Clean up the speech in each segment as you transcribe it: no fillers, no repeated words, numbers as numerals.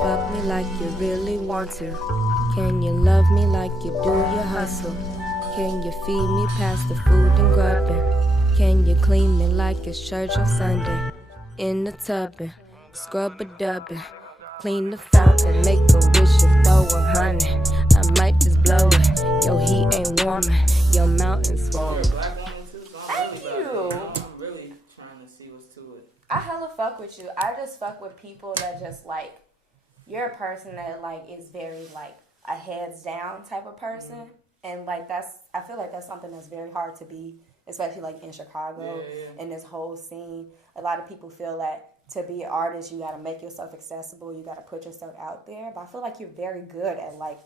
fuck me like you really want to? Can you love me like you do your hustle? Can you feed me past the food and grubbing? Can you clean me like it's church on Sunday? In the tubbing, scrub a dubbing, clean the fountain, make a wish and throw 100. I might just blow it. Your heat ain't warming, your mountain's swollen. Thank you. I'm really trying to see what's to it. I hella fuck with you. I just fuck with people that just like, you're a person that like is very like a heads down type of person. Mm-hmm. And like I feel like that's something that's very hard to be, especially like in Chicago, in this whole scene. A lot of people feel that to be an artist, you got to make yourself accessible, you got to put yourself out there. But I feel like you're very good at like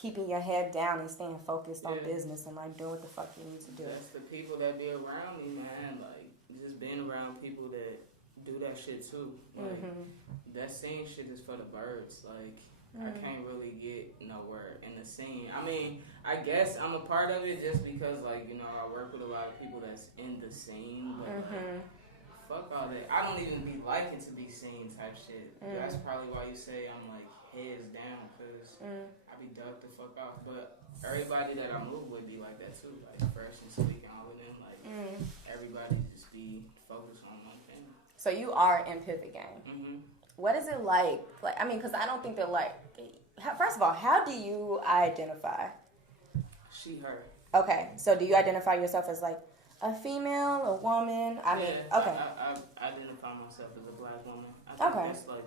keeping your head down and staying focused on business and like doing what the fuck you need to do. That's the people that be around me, man. Like just being around people that do that shit too. Like that scene shit is for the birds. Like I can't really get nowhere in the scene. I mean, I guess I'm a part of it just because, like, you know, I work with a lot of people that's in the scene. But like, fuck all that. I don't even be liking to be seen type shit. That's probably why you say I'm like heads down, because I be ducked the fuck off. But everybody that I move with be like that too. Like Fresh and Sleek and all of them. Like everybody just be focused on one thing. So you are in Pivot Game. What is it like? Like, I mean, because I don't think they're like. First of all, how do you identify? She, her. Okay, so do you identify yourself as like a female, a woman? I mean, okay. I identify myself as a black woman. I think that's like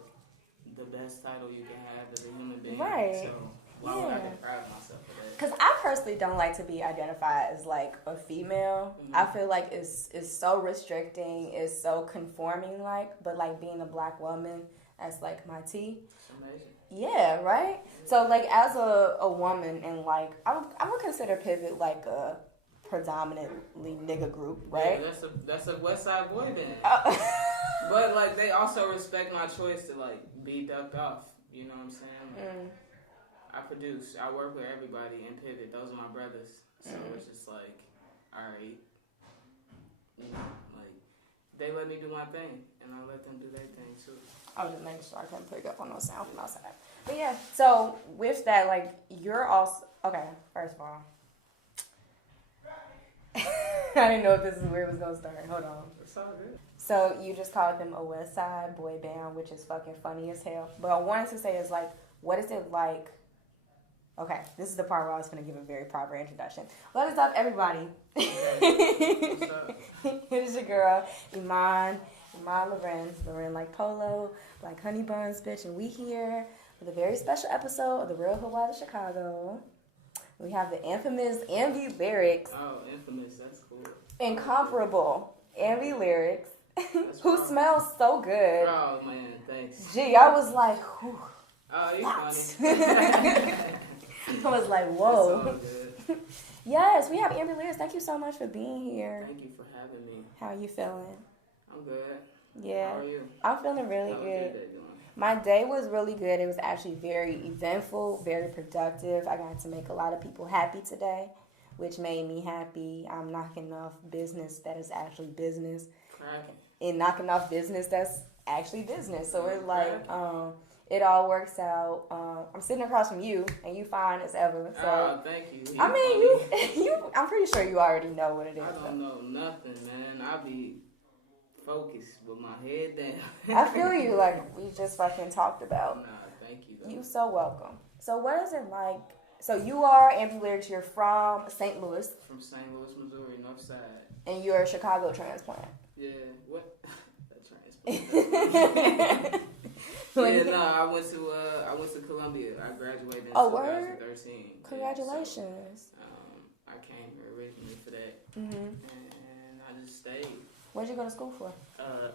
the best title you can have as a human being. Right. So why would I deprive myself of that? Because I personally don't like to be identified as like a female. I feel like it's so restricting, it's so conforming but like being a black woman, that's like my tea. It's amazing. Yeah, right? So like as a woman and like I would consider Pivot like a predominantly nigga group, right? Yeah, that's a West Side boy band. But like they also respect my choice to like be ducked off. You know what I'm saying? Like, I produce. I work with everybody in Pivot. Those are my brothers. So it's just like, all right, you know, like they let me do my thing, and I let them do their thing too. I was just making sure I couldn't pick up on no sound from outside. But yeah, so with that, like you're also okay. First of all, I didn't know if this is where it was gonna start. Hold on. It's all good. So you just called them a West Side boy band, which is fucking funny as hell. But I wanted to say is like, what is it like? Okay, this is the part where I was going to give a very proper introduction. What is up, everybody? What's up? Here's your girl, Iman Loren like Polo, like Honey Buns, bitch, and we here with a very special episode of The Real Hoodwives of Chicago. We have the infamous Ambi lyrics. Oh, infamous, that's cool. Incomparable Ambi lyrics, who smells so good. Oh, man, thanks. Gee, I was like, whew. Oh, you're funny. I was like, whoa. Yes, we have Ambi lyrics. Thank you so much for being here. Thank you for having me. How are you feeling? I'm good. Yeah. How are you? I'm feeling really How was good. your day doing? My day was really good. It was actually very eventful, very productive. I got to make a lot of people happy today, which made me happy. I'm knocking off business that is actually business. Cracking. And knocking off business that's actually business. So it's like, it all works out. I'm sitting across from you, and you fine as ever. So, oh, thank you. I mean, you. I'm pretty sure you already know what it is. I don't know nothing, man. I be focused with my head down. I feel you, like we just fucking talked about. Nah, thank you. Though. You so welcome. So what is it like? So you are Ambi lyrics. You're from St. Louis. From St. Louis, Missouri, North Side. And you're a Chicago transplant. Yeah. What? That transplant. Yeah, no, I went to Columbia. I graduated in 2013. Congratulations. Yeah, so, I came here originally for that, and I just stayed. Where'd you go to school for?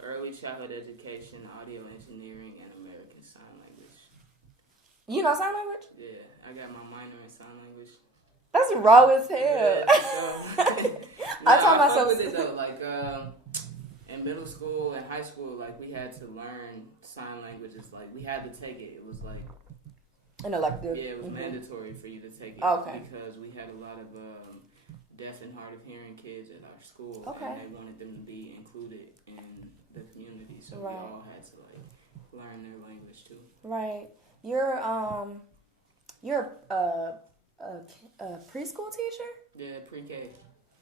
Early childhood education, audio engineering, and American Sign Language. You know sign language? Yeah, I got my minor in sign language. That's raw as hell. Yeah, I told myself with it though, like in middle school and high school, like we had to learn sign languages. Like we had to take it. It was like an elective. Yeah, it was mandatory for you to take it. Okay. Because we had a lot of deaf and hard of hearing kids at our school, okay. and they wanted them to be included in the community. So we all had to like learn their language too. Right. You're a preschool teacher? Yeah, pre-K.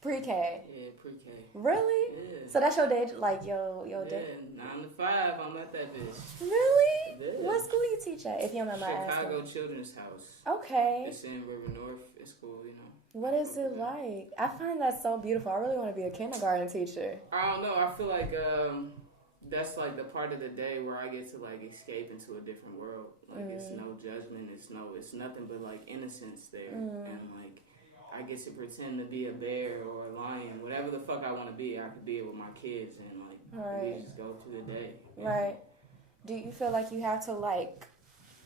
Pre-K. Yeah, pre-K. Really? Yeah. So that's your day, like your day? Yeah, 9 to 5, I'm at that bitch. Really? Yeah. What school you teach at, if you don't mind my asking? Chicago Children's House. Okay. It's in River North. It's cool, you know. What is it like? I find that so beautiful. I really want to be a kindergarten teacher. I don't know. I feel like that's like the part of the day where I get to like escape into a different world. Like it's no judgment. It's nothing but like innocence there, and like I get to pretend to be a bear or a lion, whatever the fuck I want to be. I could be it with my kids, and like we just go through the day. Right. Do you feel like you have to like,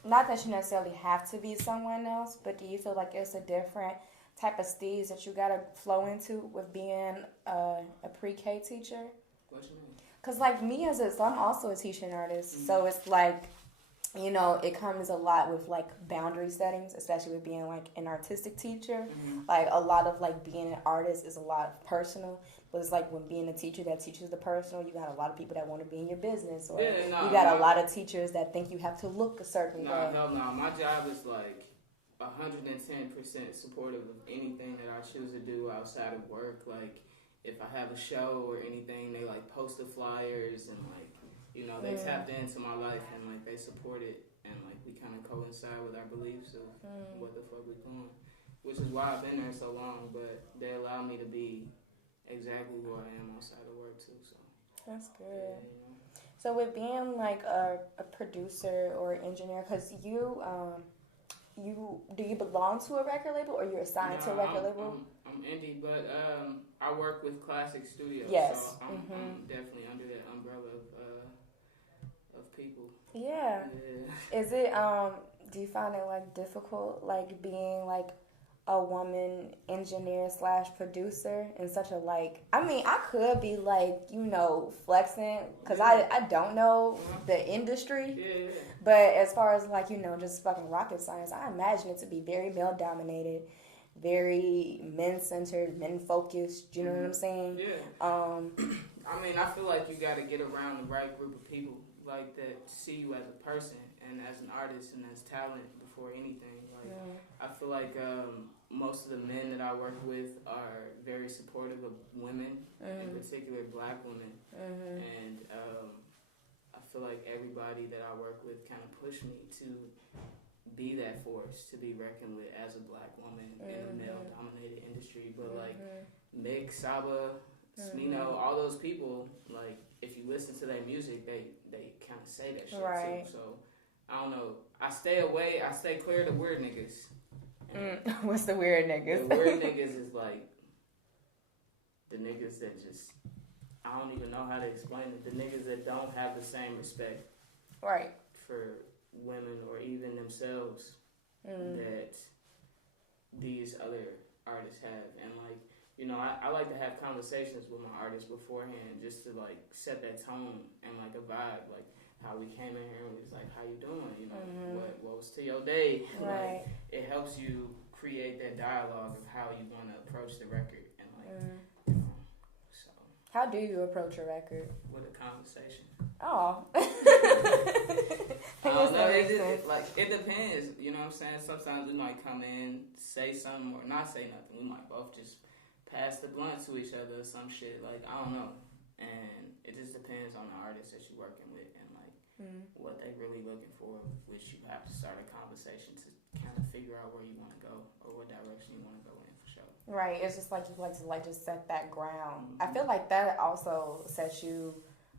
not that you necessarily have to be someone else, but do you feel like it's a different type of steez that you gotta flow into with being a pre-K teacher? What you mean? Cause like me so I'm also a teaching artist, so it's like, you know, it comes a lot with like boundary settings, especially with being like an artistic teacher. Like a lot of like being an artist is a lot personal, but it's like when being a teacher that teaches the personal, you got a lot of people that want to be in your business, or you got a lot of teachers that think you have to look a certain way. Hell no. My job is like 110% supportive of anything that I choose to do outside of work. Like if I have a show or anything, they like post the flyers and like, you know, they tapped into my life and like they support it, and like we kind of coincide with our beliefs of what the fuck we're doing, which is why I've been there so long. But they allow me to be exactly who I am outside of work too. So that's good. Yeah, you know. So with being like a producer or engineer, because you do you belong to a record label or you're assigned to a record label? I'm indie, but I work with Classic Studios. Yes. So I'm definitely under that umbrella of people. Yeah. Is it do you find it like difficult like being like a woman engineer / producer in such a like, I mean, I could be like, you know, flexing because I don't know the industry, but as far as like, you know, just fucking rocket science, I imagine it to be very male dominated, very men centered, men focused. You know what I'm saying? Yeah. I mean, I feel like you got to get around the right group of people like that see you as a person and as an artist and as talent before anything. Like I feel like most of the men that I work with are very supportive of women, in particular black women, and I feel like everybody that I work with kind of push me to be that force to be reckoned with as a black woman in a male-dominated industry. But like Mick, Saba, Smino, all those people, like if you listen to their music, they kind of say that shit too. So I don't know. I stay clear of the weird niggas. What's the weird niggas? The weird niggas is like the niggas that just, I don't even know how to explain it. The niggas that don't have the same respect for women or even themselves that these other artists have. And like, you know, I like to have conversations with my artists beforehand just to like set that tone and like a vibe, like how we came in here and we was like, how you doing? You know, what was to your day? Like, it helps you create that dialogue of how you want to approach the record and like, you know, so. How do you approach a record? With a conversation. Oh. I don't know. It depends. You know what I'm saying? Sometimes we might come in, say something or not say nothing. We might both just pass the blunt to each other or some shit. Like, I don't know. And it just depends on the artist that you're working with and like what they really looking for, which you have to start a conversation to kind of figure out where you want to go or what direction you want to go in for sure. Right. It's just like you like to like just set that ground. I feel like that also sets you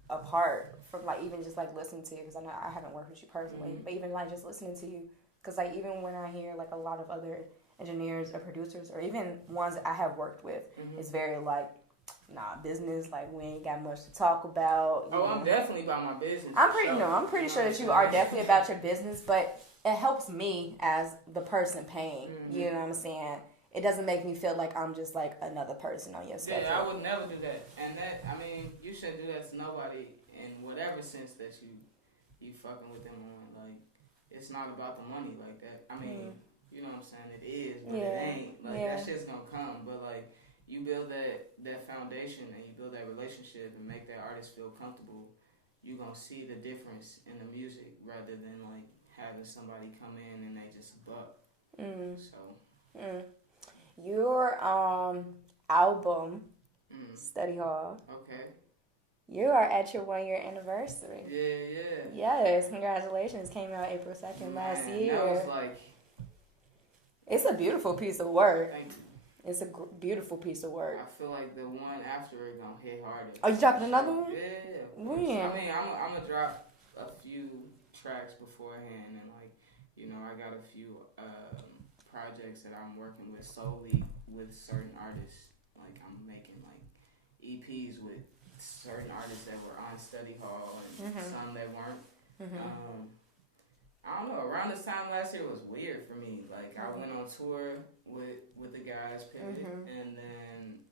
apart from like even just like listening to you, because I know I haven't worked with you personally, but even like just listening to you, because like even when I hear like a lot of other engineers or producers or even ones that I have worked with, it's very like, nah, business, like we ain't got much to talk about. I'm definitely about my business. I'm pretty sure that you are definitely about your business, but it helps me as the person paying. You know what I'm saying? It doesn't make me feel like I'm just like another person on your schedule. Yeah, I would never do that. And that, I mean, you shouldn't do that to nobody in whatever sense that you fucking with them on. Like, it's not about the money like that. I mean, you know what I'm saying? It is, but it ain't. Like, that shit's gonna come. But like, you build that foundation and you build that relationship and make that artist feel comfortable, you gonna see the difference in the music rather than like having somebody come in and they just buck. So. Your album, Study Hall. Okay. You are at your 1 year anniversary. Yeah. Yes, congratulations. Came out April 2nd last year. That was like... It's a beautiful piece of work. Thank you. It's a beautiful piece of work. I feel like the one after it gonna hit harder. Oh, you dropping another one? Yeah. When? I mean, I'm gonna drop a few tracks beforehand, and like, you know, I got a few projects that I'm working with solely with certain artists. Like, I'm making like EPs with certain artists that were on Study Hall and some that weren't. I don't know. Around this time last year was weird for me. Like, I went on tour with the guys, Pivot, and then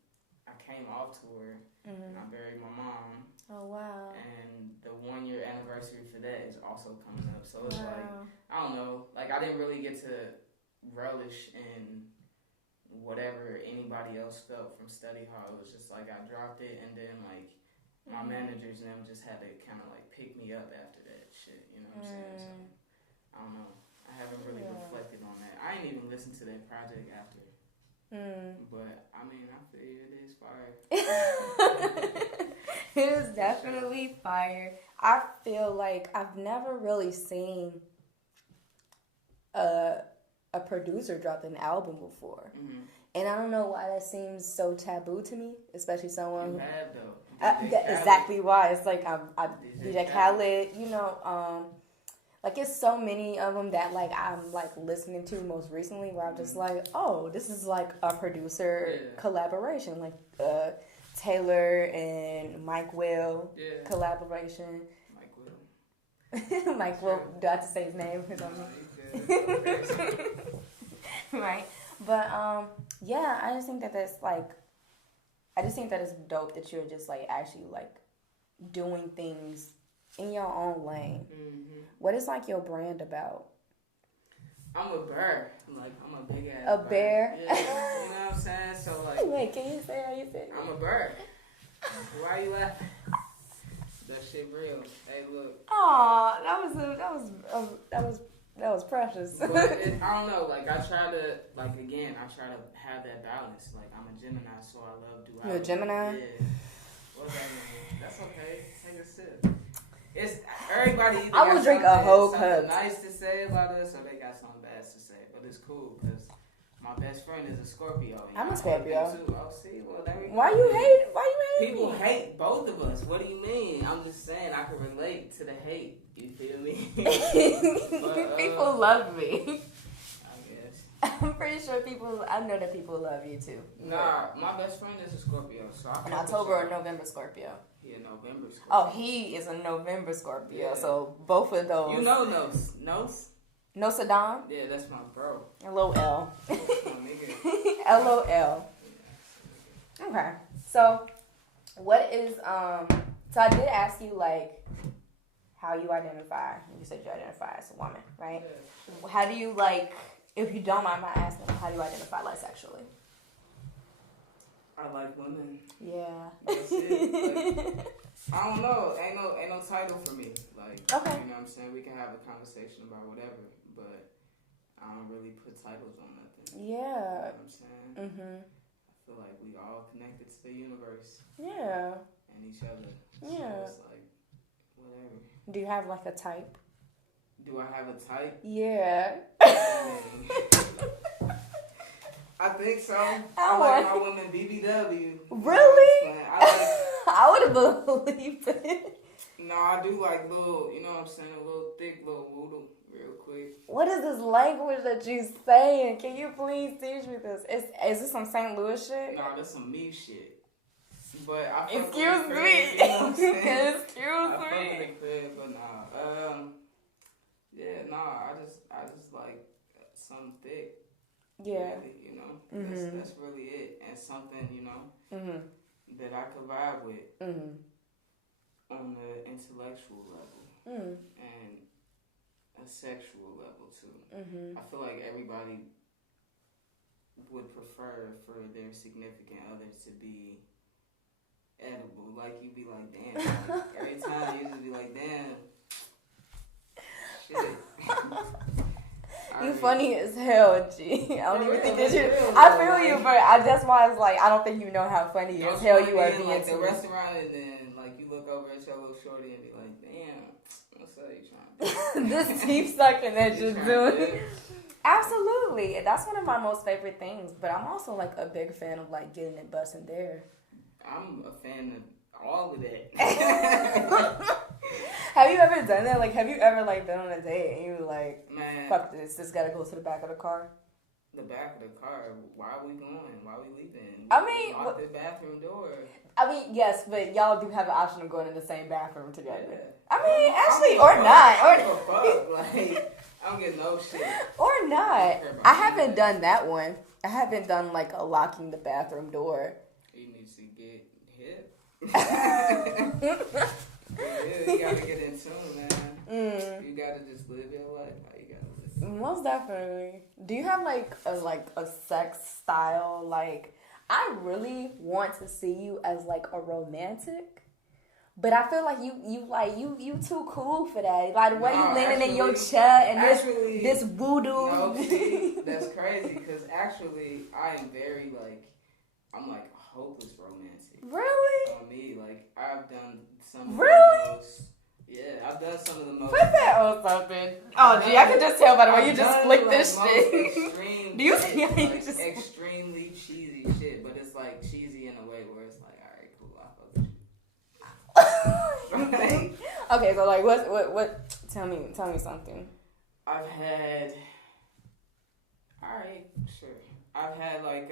I came off tour and I buried my mom. Oh, wow. And the 1 year anniversary for that is also coming up. So it's like, I don't know. Like, I didn't really get to relish in whatever anybody else felt from Study Hall. It was just like I dropped it, and then like my managers and them just had to kind of like pick me up after that shit. You know what I'm saying? So I don't know. I haven't really reflected on that. I ain't even listened to that project after. But I mean, I feel it is fire. It is definitely fire. I feel like I've never really seen a producer drop an album before. And I don't know why that seems so taboo to me, especially someone. You have though. Exactly why. It's like I DJ Khaled, you know, like it's so many of them that like I'm like listening to most recently where I'm just like, oh, this is like a producer collaboration, like Taylor and Mike Will collaboration. Mike Will, do I have to say his name? Right. But yeah, I just think that that's like, I just think that it's dope that you're just like actually like doing things in your own lane. What is like your brand about? I'm a bear. Like, I'm a big ass A bear? Yeah, you know what I'm saying? So like, wait, can you say how you said it? I'm a bird. Why are you laughing? That shit real. Hey, look. Aw, that was precious. But I don't know. Like, I try to have that balance. Like, I'm a Gemini, so I love duality. You're a Gemini? Yeah. What's that mean? That's okay. Take a sip. It's everybody. Either I will drink a whole cup. Nice to say about us, or they got something bad to say. But it's cool because my best friend is a Scorpio. I'm a Scorpio. Too. Oh, see, well, there we go. Why you hate People me? hate both of us. What do you mean? I'm just saying I can relate to the hate. You feel me? But, people love me. I guess. I'm pretty sure I know that people love you too. Nah, my best friend is a Scorpio. So An October or November Scorpio. Yeah, November Scorpio. Oh, he is a November Scorpio. Yeah. So both of those. You know Nos. Nos? No Saddam? Yeah, that's my bro. LOL. That's my nigga. LOL. Okay. So, what is, so I did ask you, like, how you identify. You said you identify as a woman, right? Yeah. How do you, like, if you don't mind my asking, how do you identify, like, sexually? I like women. Yeah. That's it. Like, I don't know. Ain't no title for me. Like, okay. You know what I'm saying? We can have a conversation about whatever, but I don't really put titles on nothing. Yeah. You know what I'm saying? I feel like we all connected to the universe. Yeah. And each other. Yeah. So it's like, whatever. Do you have, like, a type? Do I have a type? Yeah. I think so. I like my women BBW. Really? I would have believed it. No, I do like little, you know what I'm saying, a little thick, little woodle, real quick. What is this language that you saying? Can you please teach me this? Is this some St. Louis shit? No, that's some me shit. But I excuse me. You know what I'm saying? Excuse me. But nah. Yeah, nah. I just like something thick. Yeah. Really, you know, that's really it, and something, you know, that I could vibe with on the intellectual level and a sexual level too. I feel like everybody would prefer for their significant other to be edible. Like, you be like, damn. Like, every time you just be like, damn. Shit. funny as hell, G. I don't even think that you. Real, I feel you, but that's why I was like, I don't think you know how funny as hell you are being like to the me. restaurant, and then like you look over at your little shorty and be like, damn, what's up, you trying to do? This teeth sucking that You you're trying to doing. do? Absolutely. That's one of my most favorite things. But I'm also like a big fan of like getting it busting there. I'm a fan of all of that. Have you ever done that? Like, have you ever like been on a date and you were like, Man, fuck this, this gotta go to the back of the car? the back of the car. Why are we going? Why are we leaving? I mean, lock the bathroom door. I mean, yes, but y'all do have the option of going in the same bathroom together. Yeah. I mean, actually, I or don't not. give a fuck. Like, I don't get no shit. Or not. I haven't done that one. I haven't done like a locking the bathroom door. You need to get hip. Yeah, you gotta get in tune, man. You gotta just live your life how you gotta live. Most definitely. Do you have like a sex style? Like, I really want to see you as like a romantic, but I feel like you too cool for that. Like the way you leaning in your chair and this voodoo. No, see, that's crazy because actually I am very like I'm like hopeless romantic. Really? On me, like I've done some. Really? Of the most, yeah, I've done some of the most. Put that on something. Oh, gee, I can just tell by the way you just flick this shit. Extreme Do you shit, see how you like, just extremely cheesy shit, but it's like cheesy in a way where it's like, all right, cool, I fuck with you. Okay, so like, what? Tell me something. I've had. All right, sure. I've had like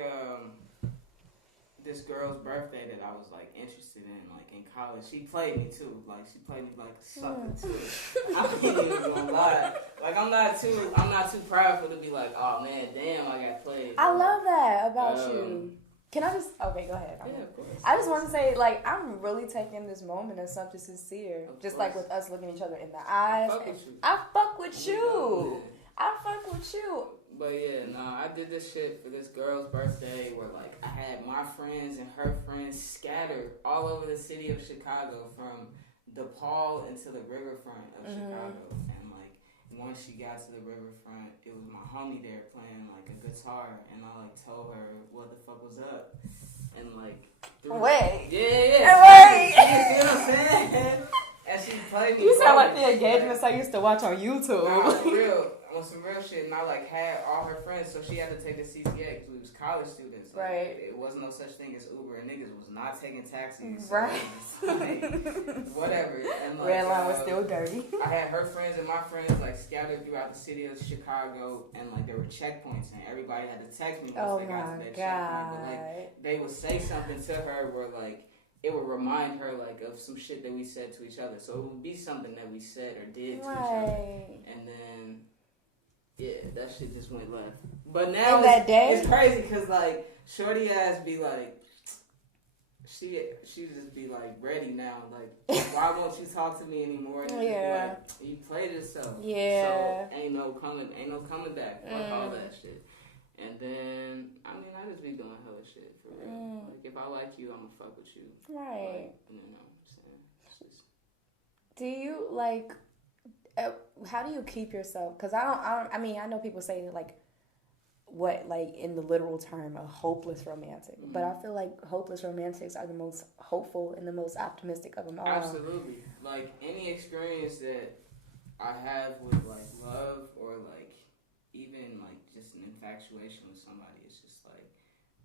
this girl's birthday that I was like interested in, like in college. She played me too. Like she played me like a sucker too. I ain't even gonna lie. Like I'm not too proud to be like, oh man, damn, I got played. I love that about you. Can I just? Okay, go ahead. Yeah, of course. I just want to say, like, I'm really taking this moment as something sincere. Of just course. like with us looking each other in the eyes. I fuck with you. I fuck with you. I fuck with you. But yeah, no, I did this shit for this girl's birthday where like I had my friends and her friends scattered all over the city of Chicago from DePaul into the riverfront of Chicago. And like once she got to the riverfront, it was my homie there playing like a guitar, and I like told her what the fuck was up. And like Wait. Yeah. Wait. You know what I'm saying? And she played me. You sound like the engagements I used to watch on YouTube. Nah, for real. On some real shit, and I like had all her friends, so she had to take the CCA because we was college students. Like, right. It wasn't no such thing as Uber, and niggas was not taking taxis. So right. Like, whatever. And like, Red line was still dirty. I had her friends and my friends like scattered throughout the city of Chicago, and like there were checkpoints, and everybody had to text me once they got to that checkpoint. But like they would say something to her where like it would remind her like of some shit that we said to each other. So it would be something that we said or did to each other, and then. Yeah, that shit just went left. But now it's crazy because like shorty ass be like, she just be like ready now. Like, why won't you talk to me anymore? And yeah, like, you played yourself. Yeah. So ain't no coming back. Fuck all that shit. And then I mean I just be doing hella shit for real. Like if I like you, I'ma fuck with you. Right. Like, you know what I'm saying? Just... Do you like? How do you keep yourself? Because I mean, I know people say like, what like in the literal term a hopeless romantic, but I feel like hopeless romantics are the most hopeful and the most optimistic of them all. Absolutely. Like any experience that I have with like love or like even like just an infatuation with somebody, it's just like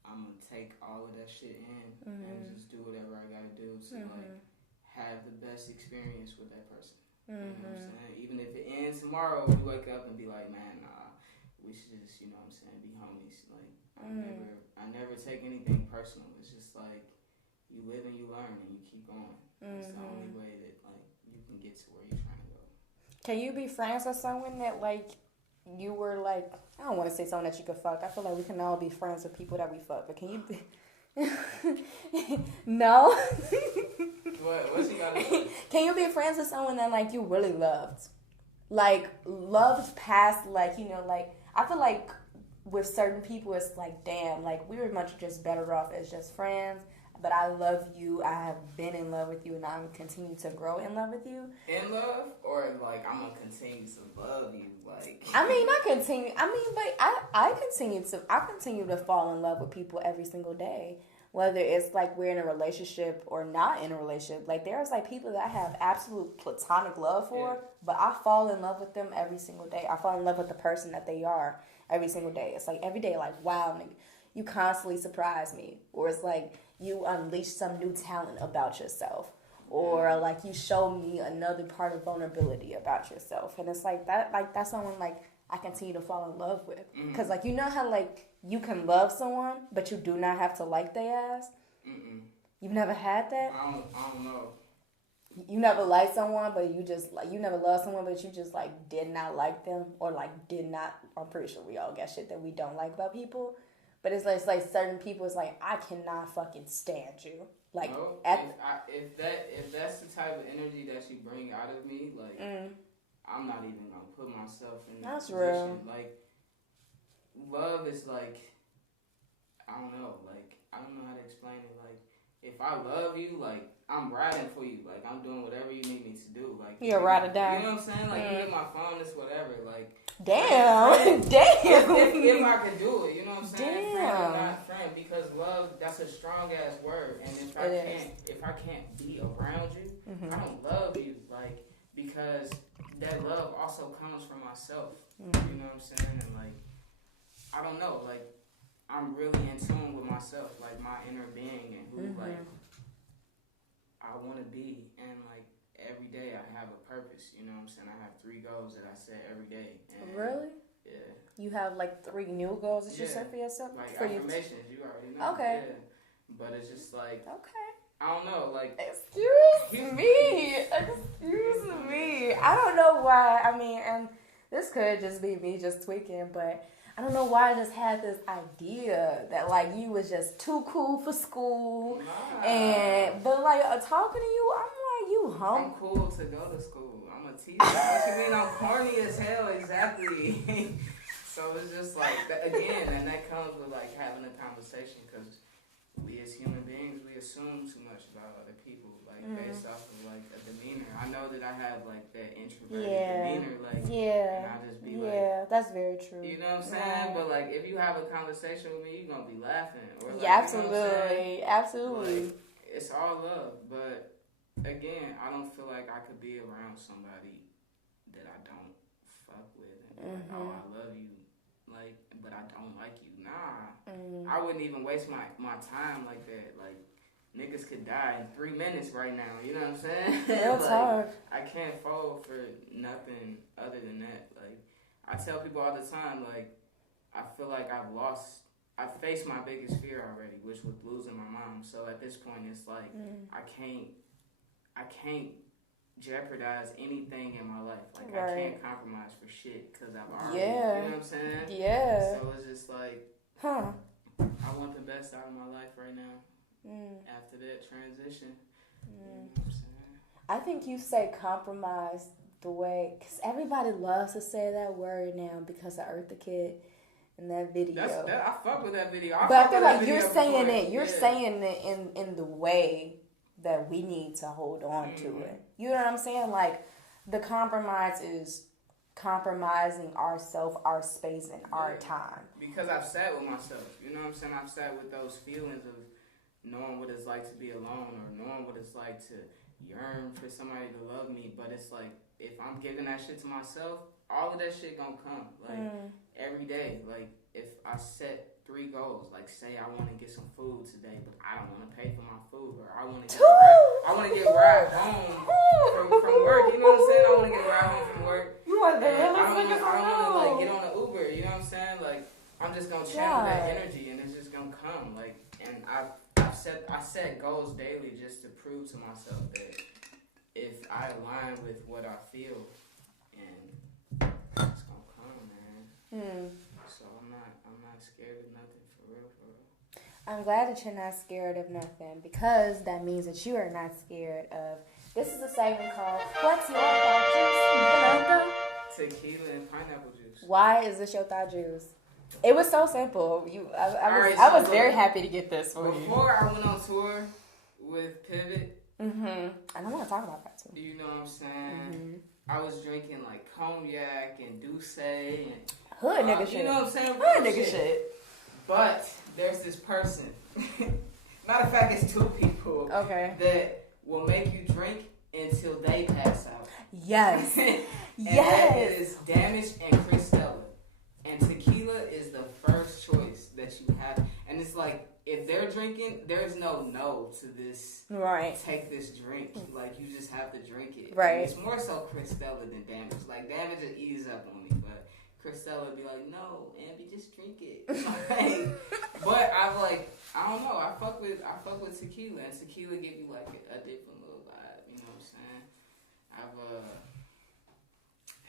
I'm gonna take all of that shit in and just do whatever I gotta do to like have the best experience with that person. You know what I'm saying? Even if it ends tomorrow, we wake up and be like, man, nah, we should just, you know what I'm saying, be homies. Like, I never take anything personal. It's just like, you live and you learn and you keep going. It's the only way that, like, you can get to where you're trying to go. Can you be friends with someone that, like, you were like, I don't want to say someone that you could fuck. I feel like we can all be friends with people that we fuck, but can you be... No. What's he gotta do? Can you be friends with someone that like you really loved? Like loved past like, you know, like I feel like with certain people it's like, damn, like we were much just better off as just friends. But I love you. I have been in love with you, and I'm continue to grow in love with you. In love, or like I'm gonna continue to love love you. Like, I continue to fall in love with people every single day. Whether it's like we're in a relationship or not in a relationship. Like there's like people that I have absolute platonic love for, but I fall in love with them every single day. I fall in love with the person that they are every single day. It's like every day, like, wow, nigga, you constantly surprise me. Or it's like you unleash some new talent about yourself. Or like you show me another part of vulnerability about yourself. And it's like that, like that's someone like I continue to fall in love with. Because like you know how like you can love someone, but you do not have to like their ass? You've never had that? I don't know. You never liked someone, but you just like you never loved someone, but you just like did not like them, or like did not. I'm pretty sure we all got shit that we don't like about people, but it's like certain people. It's like I cannot fucking stand you. Like no, if that's the type of energy that you bring out of me, like I'm not even gonna put myself in that position. Real. Like love is like I don't know how to explain it. Like if I love you, like I'm riding for you. Like I'm doing whatever you need me to do. Like you're ride or die. You know what I'm saying? Like you get my phone, it's whatever. Like damn. If I could do it, you know what I'm saying? Damn. Friend or not friend, because love, that's a strong ass word. And if I can't be around you, I don't love you. Like because that love also comes from myself. You know what I'm saying? And like I don't know, like I'm really in tune with myself, like my inner being and who like I want to be, and like every day I have a purpose. You know what I'm saying? I have 3 goals that I set every day. And really? Yeah. You have like 3 new goals that you set for yourself? Like for affirmations, you already know. Okay. Yeah. But it's just like okay. I don't know, like Excuse me. I don't know why. I mean, and this could just be me just tweaking, but I don't know why I just had this idea that like you was just too cool for school, but like talking to you, I'm like you I'm cool to go to school. I'm a teacher. What you mean? I'm corny as hell. Exactly. So it's just like again, and that comes with like having a conversation because we as human beings we assume too much about other people, like based off of like a demeanor. I know that I have like that introverted demeanor, like and I just be like, that's very true. You know what I'm saying? But like if you have a conversation with me, you're gonna be laughing. Or like, absolutely, absolutely. Like, it's all love, but again, I don't feel like I could be around somebody that I don't fuck with and like, oh, I love you, like, but I don't like you. Nah, I wouldn't even waste my time like that. Like niggas could die in 3 minutes right now. You know what I'm saying? That's hard. I can't fold for nothing other than that. Like I tell people all the time, like I feel like I faced my biggest fear already, which was losing my mom. So at this point, it's like I can't jeopardize anything in my life. Like I can't compromise for shit because I've already, you know what I'm saying? Yeah. So it's just like, I want the best out of my life right now. After that transition, you know what I'm saying? I think you say compromise the way, because everybody loves to say that word now because of Eartha Kitt in that video. I fuck with that video. But I feel like you're saying it in the way that we need to hold on to it. You know what I'm saying? Like the compromise is compromising ourselves, our space, and our time. Because I've sat with myself. You know what I'm saying? I've sat with those feelings of knowing what it's like to be alone or knowing what it's like to yearn for somebody to love me. But it's like if I'm giving that shit to myself, all of that shit gonna come. Like every day. Like if I set 3 goals, like say I want to get some food today, but I don't want to pay for my food, or I want to get a ride home from work. You know what I'm saying? I want to get a ride home from work. You want the I don't want to like get on an Uber. You know what I'm saying? Like I'm just gonna channel that energy, and it's just gonna come. Like, and I set goals daily just to prove to myself that if I align with what I feel, and it's gonna come, man. So I'm not scared of nothing, for real. I'm glad that you're not scared of nothing, because that means that you are not scared of. This is a segment called What's Your Thought Juice? Tequila and pineapple juice. Why is this your thought juice? It was so simple. I was very happy to get this for you. Before I went on tour with Pivot, and I want to talk about that too. You know what I'm saying? I was drinking like cognac and Douce and hood nigga shit. You know what I'm saying? Hood nigga shit. But there's this person. Matter of fact, it's two people. Okay. That will make you drink until they pass out. Yes. And yes. that is Damaged and Cristela. And tequila is the first choice that you have. And it's like, if they're drinking, there's no to this. Right. Take this drink. Like, you just have to drink it. Right. And it's more so Cristela than Damaged. Like, Damaged will ease up on me, but Cristela would be like, no, Ambi, just drink it. But I don't know. I fuck with tequila, and tequila give you like a different little vibe. You know what I'm saying? I've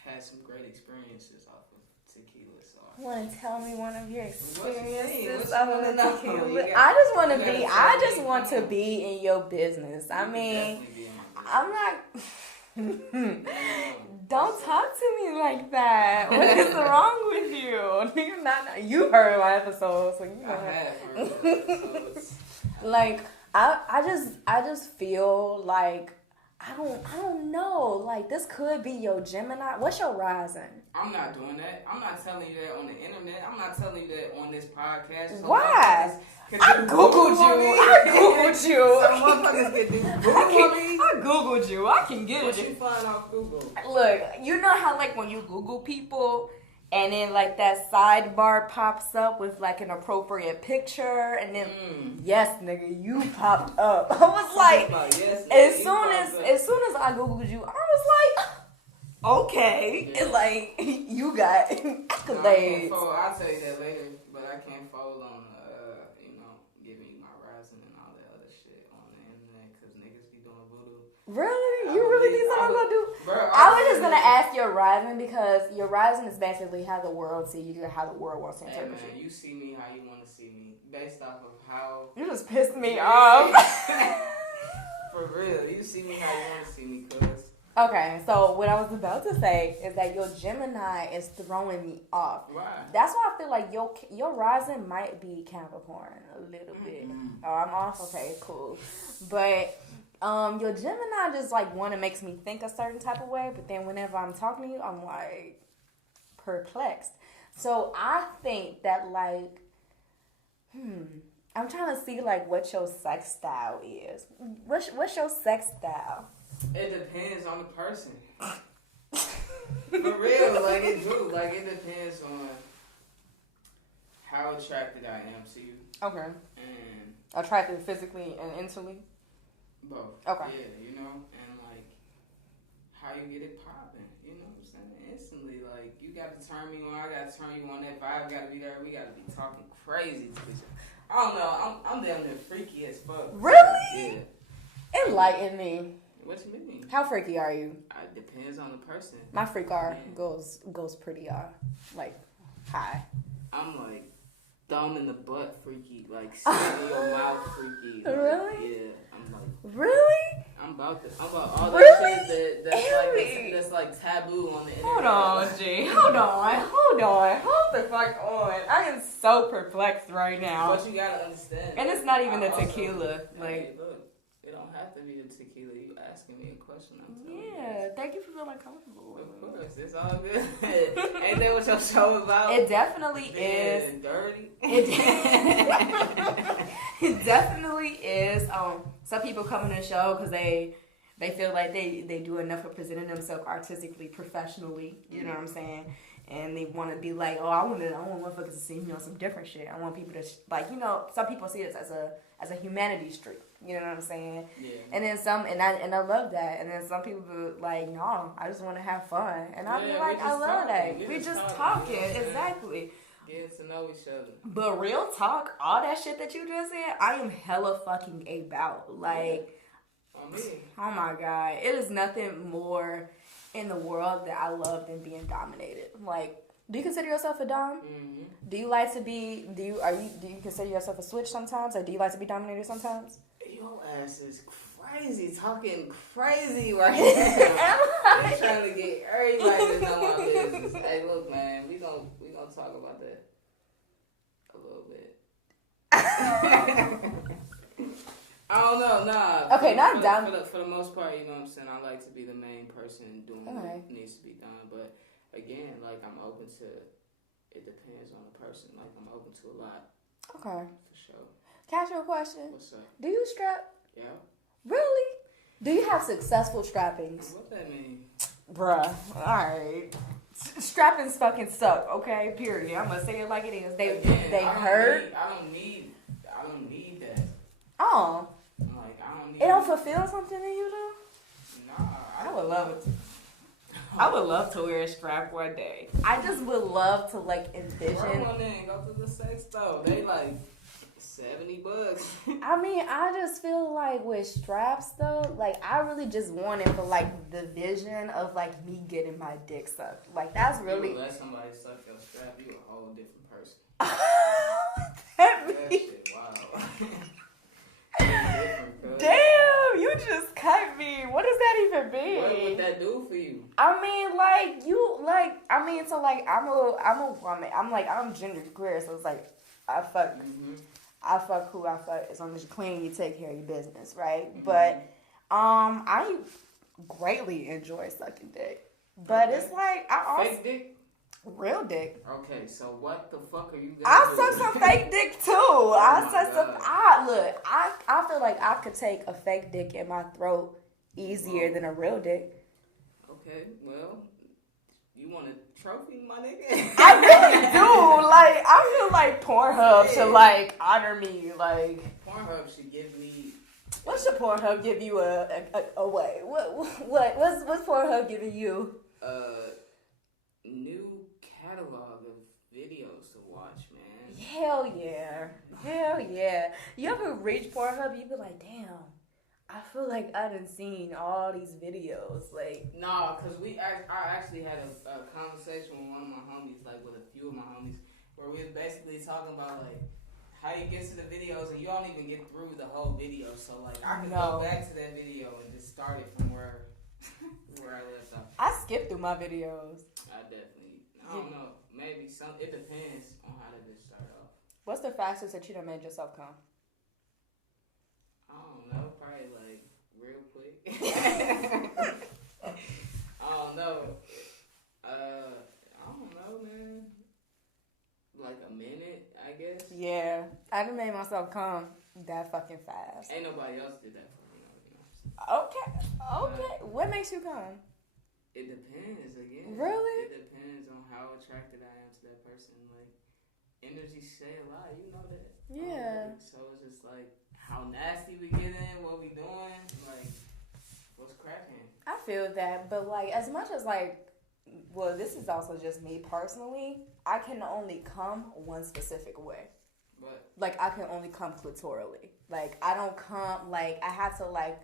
had some great experiences off of tequila. So Want to tell me one of your experiences of tequila? I just want to be in your business. I mean, I'm not. Don't talk to me like that. What is wrong with you? You heard my episode, so you know. I have heard episodes. Like I just feel like I don't know. Like, this could be your Gemini. What's your rising? I'm not doing that. I'm not telling you that on the internet. I'm not telling you that on this podcast. So why? I Googled you. Some motherfuckers get this Google me. I Googled you. I can get what it. You find off Google? Look, you know how like when you Google people and then like that sidebar pops up with like an appropriate picture and then yes, nigga, you popped up. I was like, yes, as soon as I Googled you, I was like, okay, yeah. It's like you got accolades. I'll tell you that later, but I can't fold on giving you my rising and all that other shit on the internet because niggas be doing voodoo. Really? You really think something I'm gonna do? I was just gonna ask your rising because your rising is basically how the world sees you, how the world wants to interpret you. You see me how you want to see me, based off of how. You just pissed me off. For real, you see me how you want to see me, cuz. Okay, so what I was about to say is that your Gemini is throwing me off. Why? That's why I feel like your rising might be Capricorn a little bit. Oh, I'm off. Okay, cool. But your Gemini just like makes me think a certain type of way, but then whenever I'm talking to you, I'm like perplexed. So I think that like, I'm trying to see like what your sex style is. What's your sex style? It depends on the person. For real, like it do. Like it depends on how attracted I am to you. Okay. And attracted physically and mentally? Both. Okay. Yeah, and like how you get it popping. You know what I'm saying? Instantly, like you got to turn me on. I got to turn you on. That vibe got to be there. We got to be talking crazy to each other. I don't know. I'm damn near freaky as fuck. Really? Yeah. Enlighten me. What you mean? How freaky are you? It depends on the person. My freak goes pretty like high. I'm like thumb in the butt freaky, like spit in your mouth freaky. Like, really? Yeah. I'm like. Really? I'm about all that really? shit that's like taboo on the internet. Hold on, G. Hold the fuck on. I am so perplexed right now. But you gotta understand. And it's not even the tequila. Like, look, it don't have to be the tequila. You asking me a question, I'm telling you. Yeah, thank you for feeling comfortable. Of course, it's all good. Ain't that what your show is about? It definitely is. And dirty. It definitely is. Some people come on the show because they feel like they do enough of presenting themselves artistically, professionally. You know what I'm saying? And they want to be like, oh, I want motherfuckers to see me on some different shit. I want people to some people see it as a humanity streak. You know what I'm saying? Yeah. And then I love that. And then some people be like, no, I just want to have fun. And I'll be like, I love that. We just talking. Exactly. Get to know each other. But real talk, all that shit that you just said, I am hella fucking about. Like, oh my God. It is nothing more in the world that I love than being dominated. Like, do you consider yourself a dom? Mm-hmm. Do you like to be, do you consider yourself a switch sometimes? Or do you like to be dominated sometimes? Your ass is crazy, talking crazy right now. You're trying to get everybody to know my business. Hey, look, man, we gonna talk about that a little bit. I don't know, nah. Okay, not dumb. For the most part, you know what I'm saying? I like to be the main person doing what needs to be done. But again, like, I'm open to, it depends on the person. Like, I'm open to a lot. Okay. For sure. Can I ask you a question? What's up? Do you strap? Yeah. Really? Do you have successful strappings? What that mean? Bruh. Alright. Strappings fucking suck, okay? Period. I'm gonna say it like it is. They hurt. I don't need that. Oh. Like, I don't need it don't fulfill something in you though? Nah. I would love it. I would love to wear a strap one day. I just would love to like envision. One day and go to the sex store. They like $70. I mean, I just feel like with straps though, like I really just want it for like the vision of like me getting my dick sucked. Like that's really. You let somebody suck your strap, you a whole different person. that shit, wow. Damn, you just cut me. What does that even mean? What would that do for you? I mean, like you, like I mean, so like I'm a woman. I'm gender queer, so it's like I fuck. Mm-hmm. I fuck who I fuck as long as you clean, you take care of your business, right? Mm-hmm. But I greatly enjoy sucking dick. But it's like I also fake dick? Real dick. Okay, so what the fuck are you gonna I do? suck some fake dick too. I feel like I could take a fake dick in my throat easier than a real dick. Okay, well, you want a trophy, my nigga? I really do. Like, I feel like Pornhub should like honor me. Like, Pornhub should give me. What should Pornhub give you a way? What's Pornhub giving you? New catalog of videos to watch, man. Hell yeah. You ever reach Pornhub? You be like, damn. I feel like I done seen all these videos. Like, nah, cause I actually had a conversation with one of my homies, like with a few of my homies, where we was basically talking about like how you get to the videos and you don't even get through the whole video. So like I can go back to that video and just start it from where I left off. I skip through my videos. I don't know. Maybe it depends on how they just start off. What's the fastest that you done made yourself come? I don't know. Probably like real quick. I don't know. I don't know, man. Like a minute, I guess. Yeah, I done made myself come that fucking fast. Ain't nobody else did that for me. Okay. What makes you come? It depends again. Really? It depends on how attracted I am to that person. Like, energy say a lot, you know that. Yeah. So it's just like how nasty we get in, what we doing, like what's cracking. I feel that, but like as much as like, well, this is also just me personally. I can only come one specific way. What? Like I can only come clitorally. Like I don't come like I have to like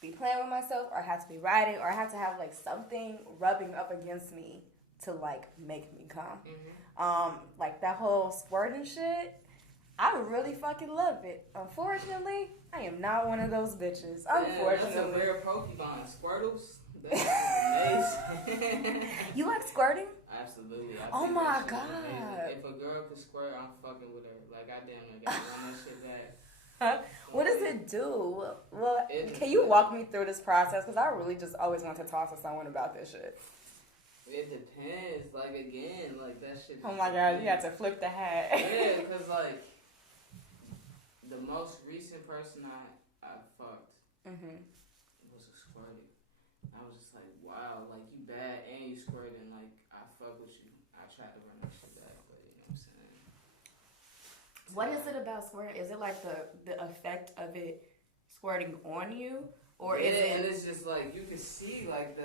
be playing with myself, or I have to be riding, or I have to have like something rubbing up against me to like make me come. Mm-hmm. Like that whole squirting shit, I really fucking love it. Unfortunately, I am not one of those bitches. Unfortunately, that's a rare Pokemon. Squirtles. That's amazing. You like squirting? Absolutely. Oh my god. If a girl could squirt, I'm fucking with her. Like I damn near gotta run that shit back. Huh? What does it do? Well, can you walk me through this process? Because I really just always want to talk to someone about this shit. It depends. Like, again, like, that shit. Oh my god, you have to flip the hat. Yeah, because, like, the most recent person I fucked was a squirty. I was just like, wow, like, you bad and you squirted, and, like, I fuck with you. I tried to run that shit back, but you know what I'm saying? What is it about squirting? Is it like the effect of it squirting on you? Or is it... and it's just like, you can see, like,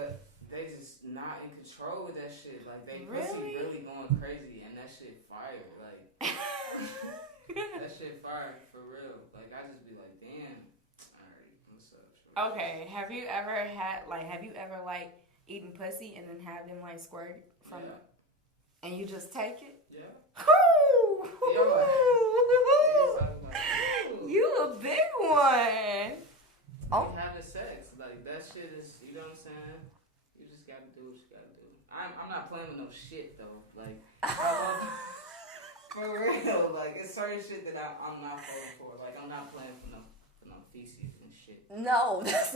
they just not in control with that shit. Like, they pussy really going crazy, and that shit fire. Like, that shit fire for real. Like, I just be like, damn. Alright, what's up? Shorty? Okay, have you ever eaten pussy and then have them, like, squirt from it? And you just take it? Yeah. You a big one. Oh. Having sex, like that shit is, you know what I'm saying? You just gotta do what you gotta do. I'm not playing with no shit though. Like, for real. Like, it's certain shit that I'm not falling for. Like, I'm not playing for no fucking on feces and shit. No, that's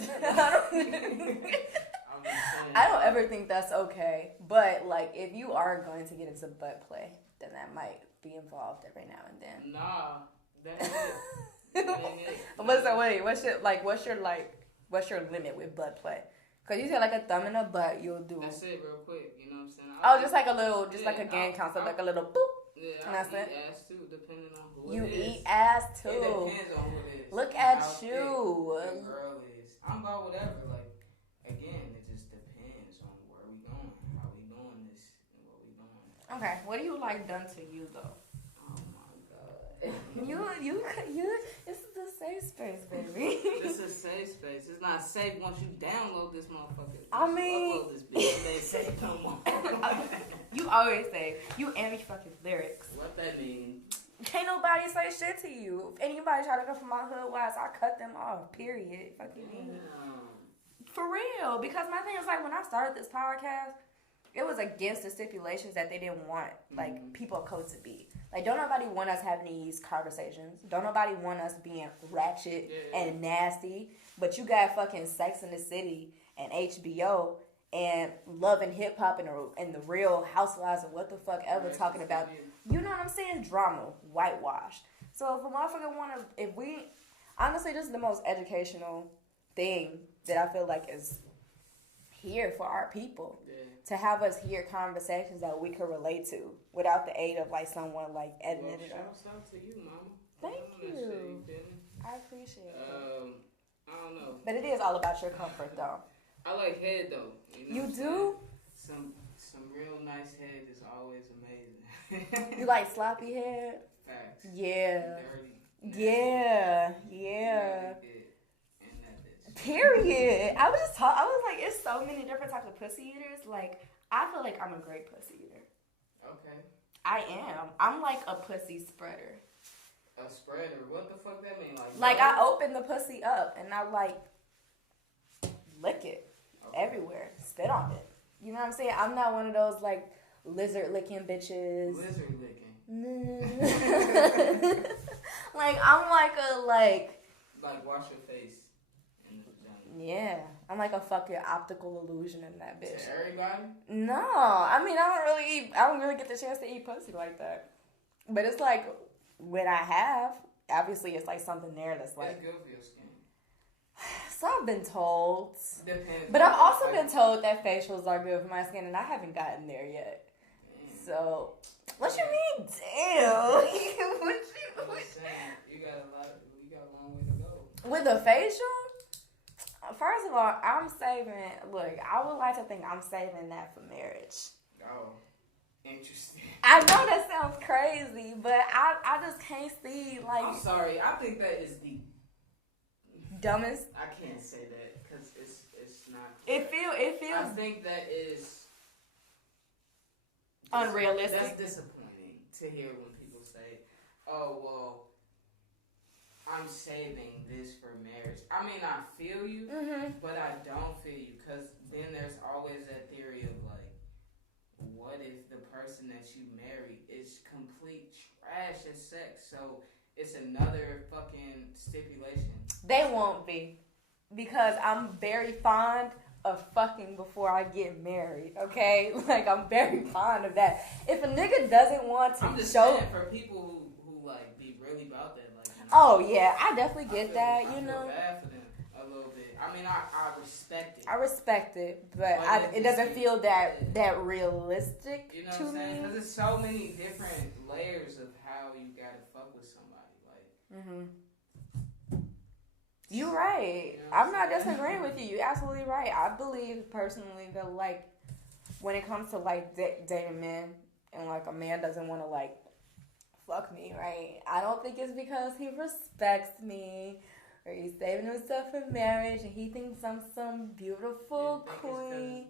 I don't ever think that's okay. But like, if you are going to get into butt play, then that might be involved every now and then. Nah, that ain't it. What's your limit with butt play? Cause you said like a thumb in a butt, you'll do. That's it, real quick. You know what I'm saying? Just like a little, like a game concept, like a little boop. Yeah, and that's it. Ass too, depending on who you it is. eat ass too. It depends on who it is. Look at how you. The girl is. I'm about whatever. Like, again, it just depends on where we going, how we doing this, and what we doing. Okay, what do you like done to you though? Oh my god. you. This is a safe space, baby. This is a safe space. It's not safe once you download this motherfucker. I mean, upload this bitch. It ain't safe no more. You always say you and me fucking lyrics. What that mean? Can't nobody say shit to you. If anybody try to come from my Hoodwives, I cut them off. Period. Fucking for real. Because my thing is like when I started this podcast, it was against the stipulations that they didn't want like people of color to be. Like don't nobody want us having these conversations. Don't nobody want us being ratchet and nasty. But you got fucking Sex in the City and HBO and Love and Hip Hop and the Real Housewives and what the fuck ever talking about. You know what I'm saying? Drama, whitewashed. So if a motherfucker honestly, this is the most educational thing that I feel like is here for our people. Yeah. To have us hear conversations that we could relate to without the aid of like someone like editing it. Shouts out to you, mama. Thank you. I appreciate it. I don't know. But it is all about your comfort though. I like head though. You know do? Some real nice head is always amazing. You like sloppy head? Facts. Yeah. Dirty. Yeah. Period. I was like, it's so many different types of pussy eaters. Like, I feel like I'm a great pussy eater. Okay. I am. I'm like a pussy spreader. A spreader? What the fuck that mean? Like I open the pussy up and I like lick it everywhere. Spit on it. You know what I'm saying? I'm not one of those like lizard licking bitches. Lizard licking. Like I'm like a like wash your face. Yeah, I'm like a fucking optical illusion in that bitch. To everybody? No, I mean I don't really get the chance to eat pussy like that. But it's like when I have, obviously it's like something there that's like. It's good for your skin. So I've been told. Depends. But I've also been told that facials are good for my skin, and I haven't gotten there yet. Damn. So, what you mean, damn? I'm just saying, you got a long way to go. With a facial? First of all, I'm saving. Look, I would like to think I'm saving that for marriage. Oh, interesting. I know that sounds crazy, but I just can't see like. I'm sorry. I think that is the dumbest. I can't say that because it's not. It feels. I think that is unrealistic. That's disappointing to hear when people say, "Oh well." I'm saving this for marriage. I mean, I feel you, but I don't feel you because then there's always that theory of like, what if the person that you marry is complete trash at sex? So it's another fucking stipulation. They won't be because I'm very fond of fucking before I get married. Okay, like I'm very fond of that. If a nigga doesn't want to I'm just saying for people who like be really about that. Oh yeah, I definitely get that. I feel bad for them a little bit. I mean, I respect it. I respect it, but it doesn't feel that realistic you know to what I'm saying? me. Because there's so many different layers of how you gotta fuck with somebody. Like, You're right. You know I'm not disagreeing with you. You're absolutely right. I believe personally that like when it comes to like dating men and like a man doesn't want to like. Fuck me, right? I don't think it's because he respects me or he's saving himself for marriage and he thinks I'm some beautiful queen.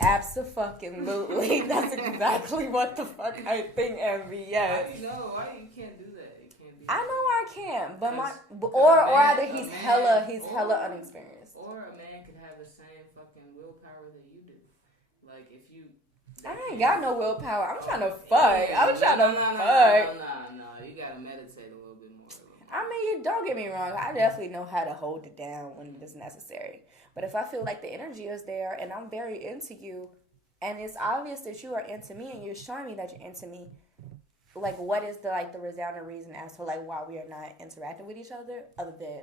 Absolutely. That's exactly what the fuck I think, Ambi. Yes. How do you know? Why you can't do that? It can't be. I know I can't, but or either he's hella unexperienced. Or a man could have the same fucking willpower that you do. Like if you. I ain't got no willpower. I'm trying to fuck. No, you gotta meditate a little bit more. I mean, you don't get me wrong. I definitely know how to hold it down when it is necessary. But if I feel like the energy is there and I'm very into you, and it's obvious that you are into me and you're showing me that you're into me, like, what is the resounding reason as to like why we are not interacting with each other than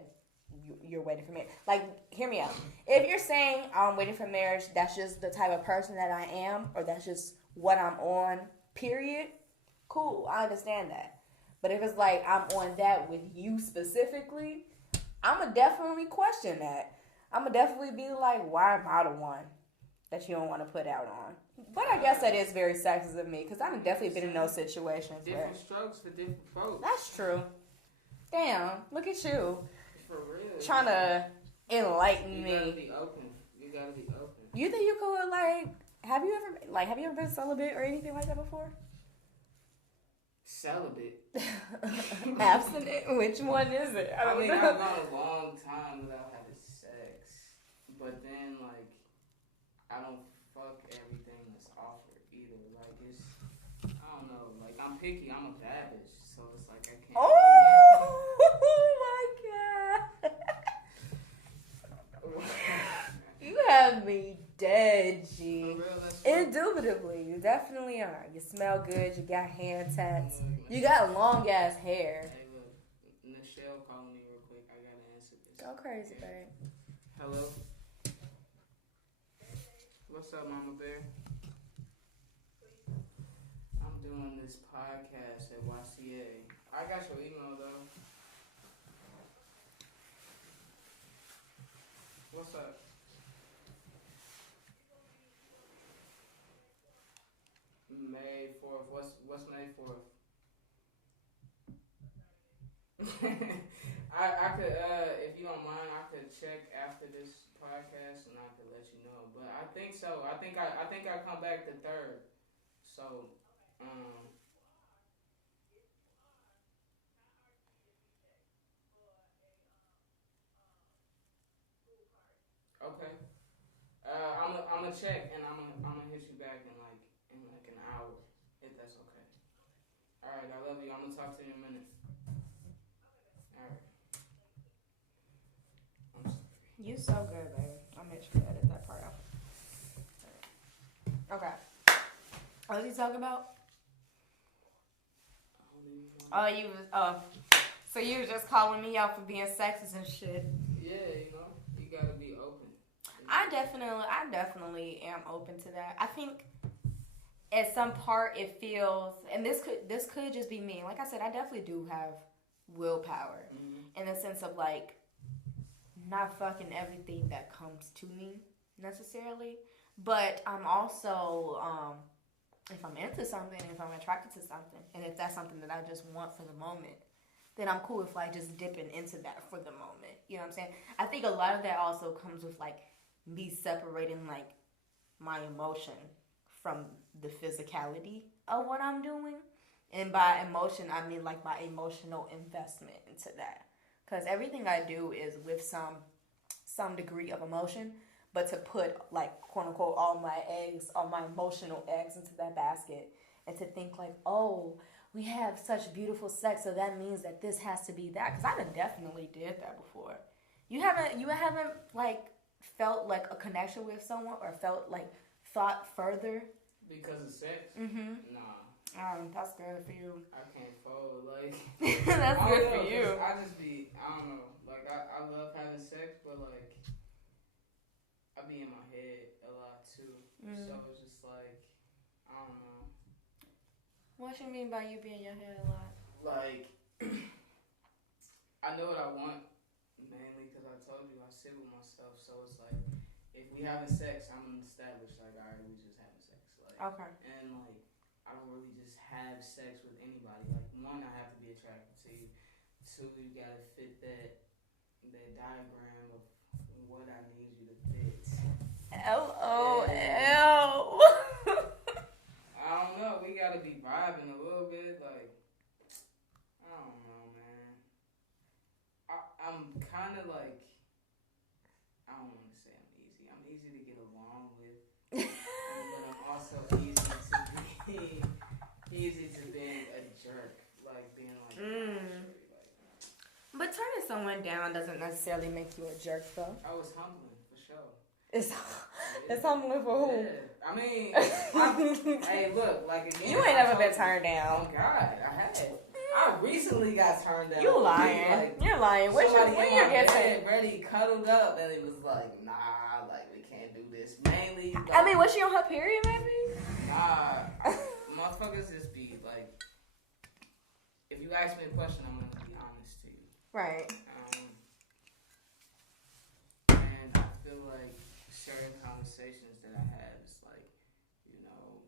you're waiting for marriage? Like, hear me out. If you're saying I'm waiting for marriage, that's just the type of person that I am, or that's just what I'm on, period, cool, I understand that. But if it's like I'm on that with you specifically, I'ma definitely question that. I'ma definitely be like, why am I the one that you don't want to put out on? But I guess that is very sexist of me, because I've definitely been in those situations. Different strokes for different folks. That's true. Damn, look at you. For real. Trying to enlighten me. You gotta be open. You think you could, like, have you ever been celibate or anything like that before? Celibate? Abstinent? Which one is it? I mean, I've gone a long time without having sex. But then, like, I don't fuck everything that's offered either. Like, it's, I don't know. Like, I'm picky. I'm a bad bitch. So it's like, I can't. Oh my God. You have me dead, G. For real, that's Indubitably, you definitely are. You smell good. You got hand tats. You got long ass hair. Hey, look, Nichelle calling me real quick. I gotta answer this. Go crazy, babe. Hello. What's up, Mama Bear? I'm doing this podcast at YCA. I got your email though. What's up? May 4th. What's May 4th? I could, if you don't mind, I could check after this podcast and I could let you know. But I think so. I think I come back the 3rd. So, okay. I'm gonna check and I'm gonna hit you back in like an hour, if that's okay. All right, I love you. I'm gonna talk to you in a minute. All right. I'm sorry. You so good, baby. I'll make sure to edit that part out. Okay. What was he talking about? Oh, so you were just calling me out for being sexist and shit. Yeah, you know, you gotta be open. I definitely am open to that. I think at some part it feels, and this could just be me. Like I said, I definitely do have willpower in the sense of like not fucking everything that comes to me necessarily, but I'm also if I'm into something, if I'm attracted to something, and if that's something that I just want for the moment, then I'm cool with like just dipping into that for the moment. You know what I'm saying? I think a lot of that also comes with like me separating like my emotion from the physicality of what I'm doing. And by emotion, I mean like my emotional investment into that. Because everything I do is with some degree of emotion, but to put like quote unquote all my emotional eggs into that basket, and to think like, oh, we have such beautiful sex, so that means that this has to be that. Because I definitely did that before. You haven't like felt like a connection with someone or felt like thought further because of sex? Nah. That's good for you. I can't fold, like. That's good for you. I just be, I don't know, like I love having sex, but like I be in my head a lot too. So it's just like, I don't know. What you mean by you be in your head a lot? Like, I know what I want, mainly because I told you I sit with myself. So it's like, if we having sex, I'm established. Like, all right, we just having sex. Like, okay. And like, I don't really just have sex with anybody. Like, one, I have to be attracted to you. Two, you gotta fit that diagram of what I need you to fit. LOL. I don't know. We gotta be vibing a little bit. Like, I don't know, man. I'm kind of like, I don't want to say I'm easy. I'm easy to get along with, but I'm also easy to being a jerk. Like being like, like someone down doesn't necessarily make you a jerk, though. I was humbling, for sure. It's humbling for who? Yeah. I mean, hey, look, like again. You ain't never been turned down. Oh, God, I had. I recently got turned down. You lying. You're lying. When you get turned? Ready, cuddled up, and it was like, nah, like, we can't do this. Mainly. I mean, was she on her period, maybe? Nah. Motherfuckers just be like, if you ask me a question, I'm going to be honest to you. Right. And I feel like certain conversations that I had, it's like, you know,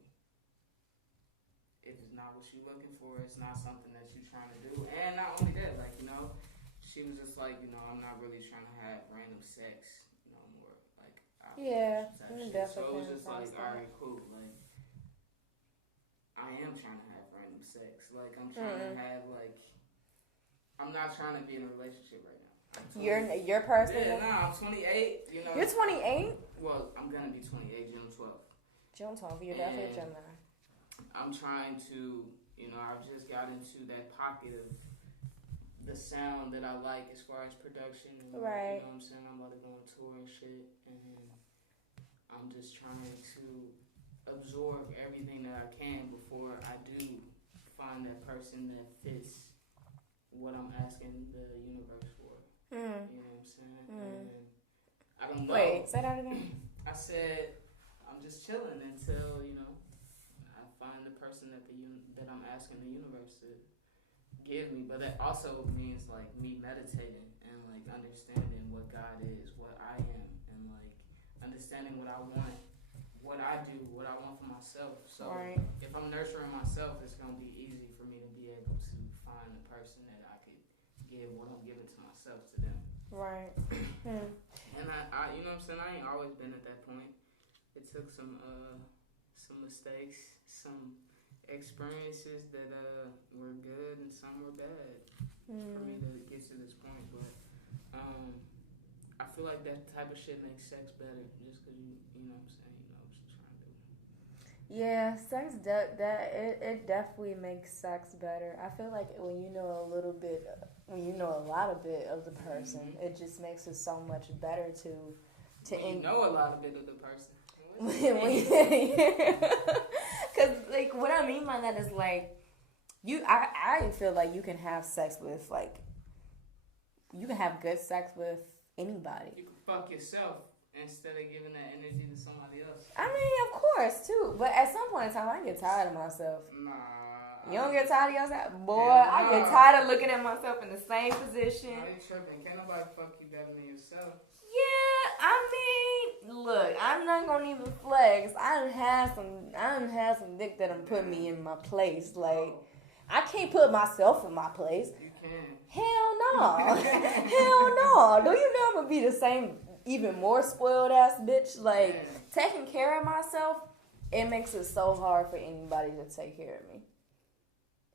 if it's not what you're looking for, it's not something that you're trying to do. And not only that, like, you know, she was just like, you know, I'm not really trying to have random sex no more. Like, yeah, definitely. So it was just like, all right, cool. Like, I am trying to have random sex. Like, I'm trying to have, like, I'm not trying to be in a relationship right now. Your person? Yeah, I'm 28. You know, you're 28? Well, I'm gonna be 28 June 12th. June 12th. You're definitely a Gemini. I'm trying to, you know, I've just got into that pocket of the sound that I like as far as production. And, right. You know what I'm saying? I'm about to go on tour and shit, and I'm just trying to absorb everything that I can before I do find that person that fits what I'm asking the universe for. You know what I'm saying? And I don't know. Wait, say that again. I said I'm just chilling until, you know, I find the person that that I'm asking the universe to give me. But that also means like me meditating and like understanding what God is, what I am, and like understanding what I want, what I do, what I want for myself. So if I'm nurturing myself, it's gonna be easy for me to be able to find the person that I could give what I'm giving to myself to them. Right. And I, you know what I'm saying? I ain't always been at that point. It took some mistakes, some experiences that were good and some were bad for me to get to this point. But I feel like that type of shit makes sex better just because you know what I'm saying, you know what you're trying to do. Yeah, sex it definitely makes sex better. I feel like when you know a little bit, when you know a lot of bit of the person, it just makes it so much better to when you know a lot of bit of the person. Because like what I mean by that is like I feel like you can have sex with like you can have good sex with anybody. You can fuck yourself instead of giving that energy to somebody else. I mean, of course, too. But at some point in time, I get tired of myself. Nah. You don't get tired of yourself? Boy, I get tired of looking at myself in the same position. Why you tripping? Can't nobody fuck you better than yourself. Yeah, I mean, look, I'm not gonna even flex. I done had some dick that done put me in my place. Like, I can't put myself in my place. You can. Hell no. Hell no. Do you know I'm gonna be the same, even more spoiled ass bitch? Like, taking care of myself, it makes it so hard for anybody to take care of me.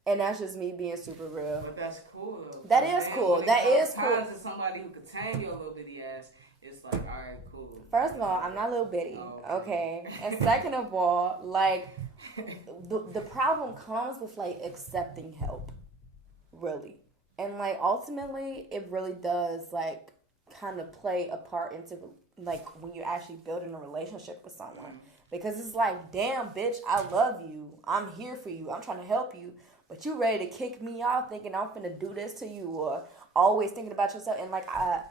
And that's just me being super real. But that's cool though. That is cool. That is cool. Sometimes to somebody who could tame your little bitty ass, it's like, all right, cool. First of all, I'm not little bitty, okay? And second of all, like, the problem comes with, like, accepting help, really. And, like, ultimately, it really does, like, kind of play a part into, like, when you're actually building a relationship with someone. Because it's like, damn, bitch, I love you. I'm here for you. I'm trying to help you. But you ready to kick me off thinking I'm finna do this to you or always thinking about yourself. And, like, I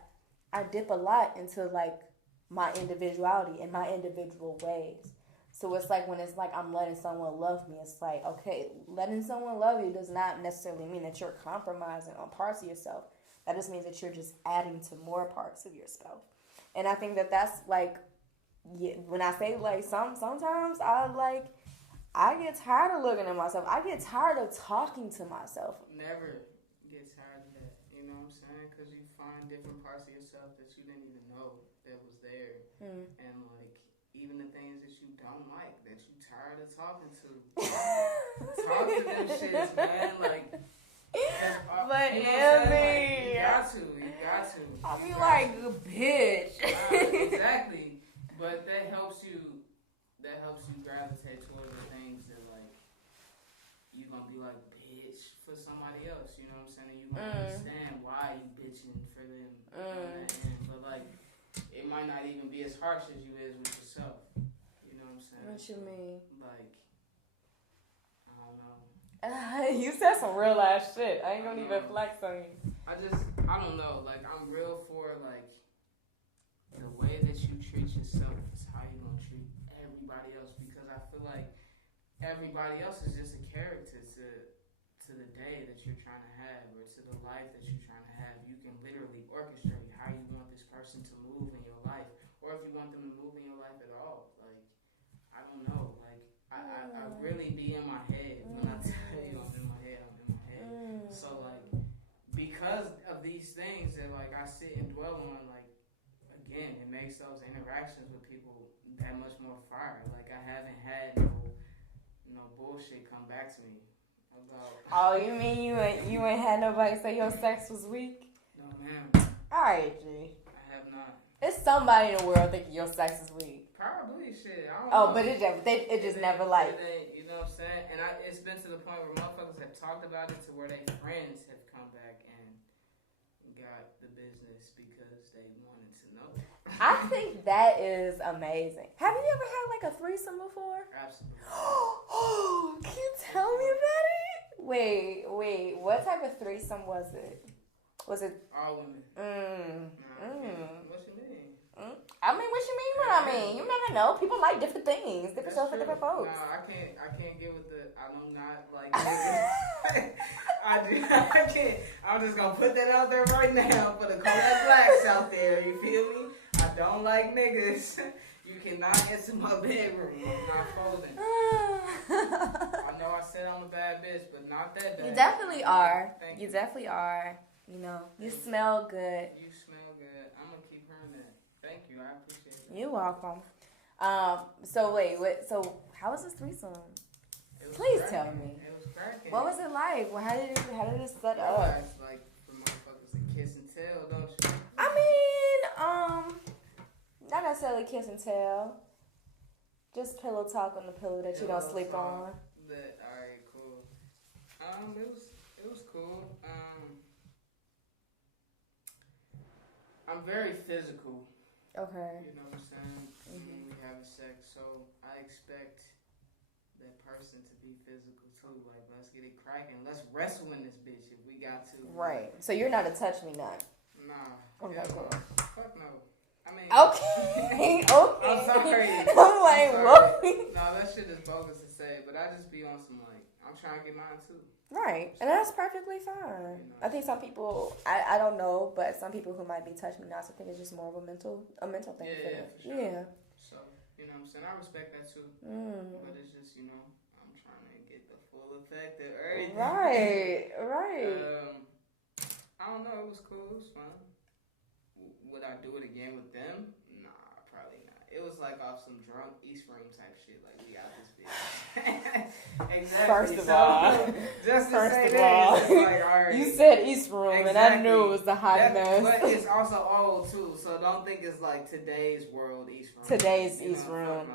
dip a lot into, like, my individuality and my individual ways. So it's like when it's like I'm letting someone love me, it's like, okay, letting someone love you does not necessarily mean that you're compromising on parts of yourself. That just means that you're just adding to more parts of yourself. And I think that that's, like, when I say, like, sometimes I get tired of looking at myself. I get tired of talking to myself. Never get tired of that. You know what I'm saying? Because you find different parts of yourself that you didn't even know that was there. And, like, even the things that you don't like, that you tired of talking to. Talk to them shits, man. Like, but you know Ambi, you got to. I'll be like, bitch. Exactly. But that helps you gravitate towards the things that, like, you gonna be like, bitch for somebody else, you know what I'm saying? And you gonna understand why you bitching for them on that end. But like, it might not even be as harsh as you is with yourself. You know what I'm saying? What you mean? Like, I don't know. You said some real ass shit. I ain't gonna even flex on you. I don't know. Like, I'm real for like the way that you treat yourself is how you gonna treat everybody else, because I feel like everybody else is just a character to the day that you're trying to have, or to the life that you're trying to have. You can literally orchestrate how you want this person to move in your life, or if you want them to move in your life at all. Like, I don't know. Like, I really be in my head when I tell you I'm in my head. So like, because of these things that like I sit and dwell on, like, again, it makes those interactions with people that much more fire. Like, I haven't had no bullshit come back to me about. Oh, you mean you ain't had nobody say your sex was weak? No, ma'am. Alright, G. I have not. It's somebody in the world thinking your sex is weak. Probably shit. I don't know. know. But it just never like. You know what I'm saying? And it's been to the point where motherfuckers have talked about it to where their friends have come back and got the business because they wanted to know. I think that is amazing. Have you ever had like a threesome before? Absolutely. Oh, can you tell me about it? Wait. What type of threesome was it? Was it all women? What you mean? I mean, what you mean? What I mean? You never know. People like different things, different stuff for different folks. No, I can't get with the. I do not like niggas. I can't. I'm just gonna put that out there right now for the Kodak Blacks out there. You feel me? I don't like niggas. You cannot enter my bedroom. I'm not folding. I know I said I'm a bad bitch, but not that bad. You definitely are. Thank You definitely are. You know, you smell good. You smell good. I'm gonna keep hearing that. Thank you. I appreciate it. You're welcome. So wait. So how was this threesome? Please cracking. tell me. It was cracking. What was it like? Well, how did it set up? It's like for motherfuckers to kiss and tell, don't you? I mean, not necessarily kiss and tell. Just pillow talk on the pillow that you don't sleep on. Alright, cool. It was cool. I'm very physical. Okay. You know what I'm saying? When we have sex, so I expect that person to be physical too. Like, let's get it cracking. Let's wrestle in this bitch if we got to. Right. So you're not a touch me nut. Nah. Okay, cool. Fuck no. I mean. Okay. I'm sorry. I'm like, what? No, that shit is bogus to say, but I just be on some like, I'm trying to get mine too. Right, and that's perfectly fine. You know, I think some people, I don't know, but some people who might be touch me nots, I think it's just more of a mental thing. Yeah, for sure. Yeah. So, you know what I'm saying? I respect that too. But it's just, you know, I'm trying to get the full effect of everything. Right. I don't know. It was cool. It was fun. Would I do it again with them? Nah, probably not. It was like off some drunk East Room type shit. Like, we out this bitch. Exactly. First of all, just to first say of that, all, it's like, all right. you said East Room, exactly. and I knew it was the hot mess. But it's also old too, so don't think it's like today's world East Room. Today's East Room. Nah.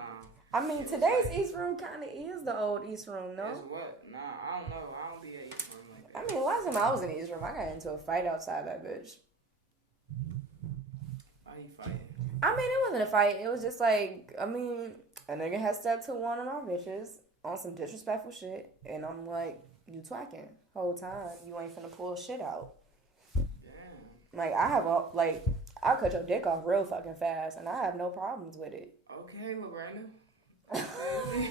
I mean, today's East Room kind of is the old East Room, no? It's what? Nah, I don't know. I don't be at East Room like that. I mean, last time I was in East Room, I got into a fight outside that bitch. Why you fighting? I mean, it wasn't a fight. It was just like, I mean, a nigga had stepped to one of my bitches on some disrespectful shit, and I'm like, you twacking whole time. You ain't finna pull shit out. Damn. Like, I'll cut your dick off real fucking fast, and I have no problems with it. Okay, Lorena.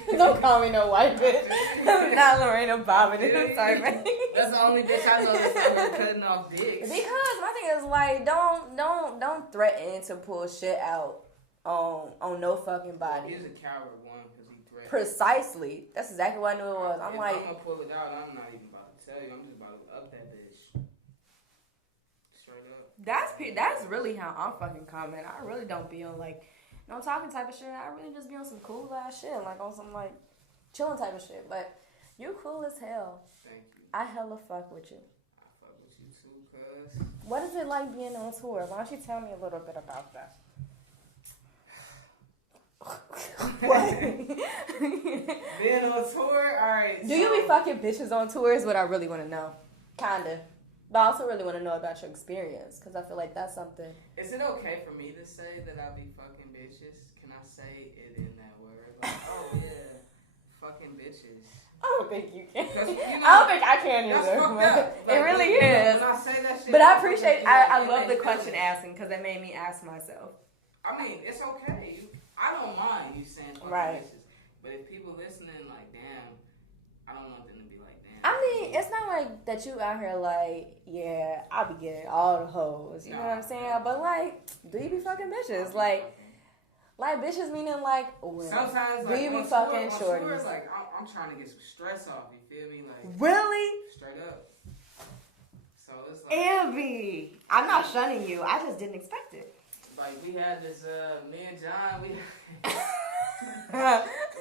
Don't call me no white bitch. I'm not Lorena Bobbitt. I'm sorry, man. That's the only bitch I know that's cutting off dicks. Because my thing is like, don't threaten to pull shit out on no fucking body. He's a coward one because he threatened. Precisely. That's exactly what I knew it was. I'm if like, I'm gonna pull it out, I'm not even about to tell you. I'm just about to up that bitch. Straight up. That's really how I'm fucking coming. I really don't be on like no talking type of shit. I really just be on some cool ass shit, like on some like chilling type of shit. But you cool as hell. Thank you. I hella fuck with you. I fuck with you too, cuz. What is it like being on tour? Why don't you tell me a little bit about that? What? Being on tour, alright. Do you be fucking bitches on tour is what I really want to know. Kinda. But I also really want to know about your experience, because I feel like that's something. Is it okay for me to say that I be fucking bitches? Can I say it in that word? Like, oh yeah, fucking bitches. I don't think you can. You know, I don't think I can that's either. fucked up. It really is. When I say that shit, But I appreciate, I love the question asking, because it made me ask myself. I mean, it's okay. I don't mind you saying fucking Right. bitches. But if people listening, like, damn, I don't want them to be like, damn. I mean, it's not like that you out here like, yeah, I be getting all the hoes. You know what I'm saying? But like, do you be fucking bitches? Like bitches meaning like, well, sometimes, do like, you be on fucking tour, shorties? like, I'm trying to get some stress off. You feel me? Like, Really? straight up. So it's like, Ambi. I'm not shunning you. I just didn't expect it. like we had this, me and John,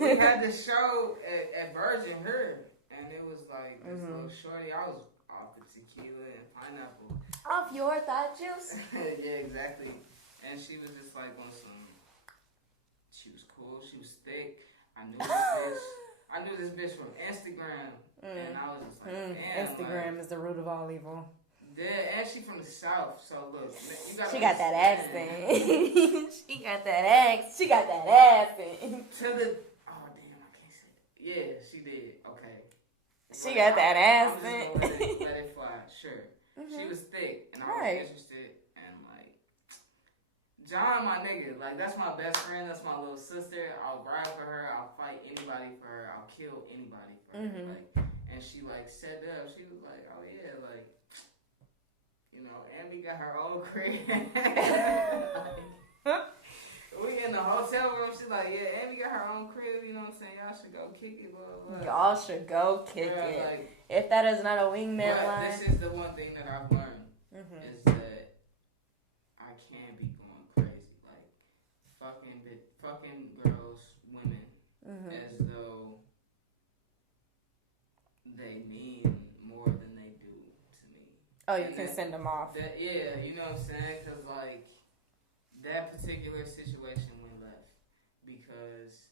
we had this show at Virgin here, and it was like this little shorty. I was off the tequila and pineapple. Off your thought juice? Yeah, exactly. And she was just like on some. She was cool. She was thick. I knew this bitch from Instagram, and I was just like, damn. Instagram is the root of all evil. Yeah, and she from the South, so look, you gotta. She got that accent. She got that accent. She got that accent. Oh damn, I can't say it. Yeah, she did. Okay. She got that accent. I'm just gonna let it fly. Sure. She was thick, and I was interested, and like, John, my nigga, like that's my best friend. That's my little sister. I'll ride for her. I'll fight anybody for her. I'll kill anybody for her. Like, and she like set up. She was like, oh yeah, like. You know, Ambi got her own crib. We in the hotel room. She's like, yeah, Ambi got her own crib. You know what I'm saying? Y'all should go kick it. Blah, blah. Y'all should go kick it. Like, if that is not a wingman line. This is the one thing that I've learned is that I can be going crazy. Like, fucking girls, women, as though they mean more than they do to me. Oh, you can send them off. Yeah, you know what I'm saying? Because, like, that particular situation went left because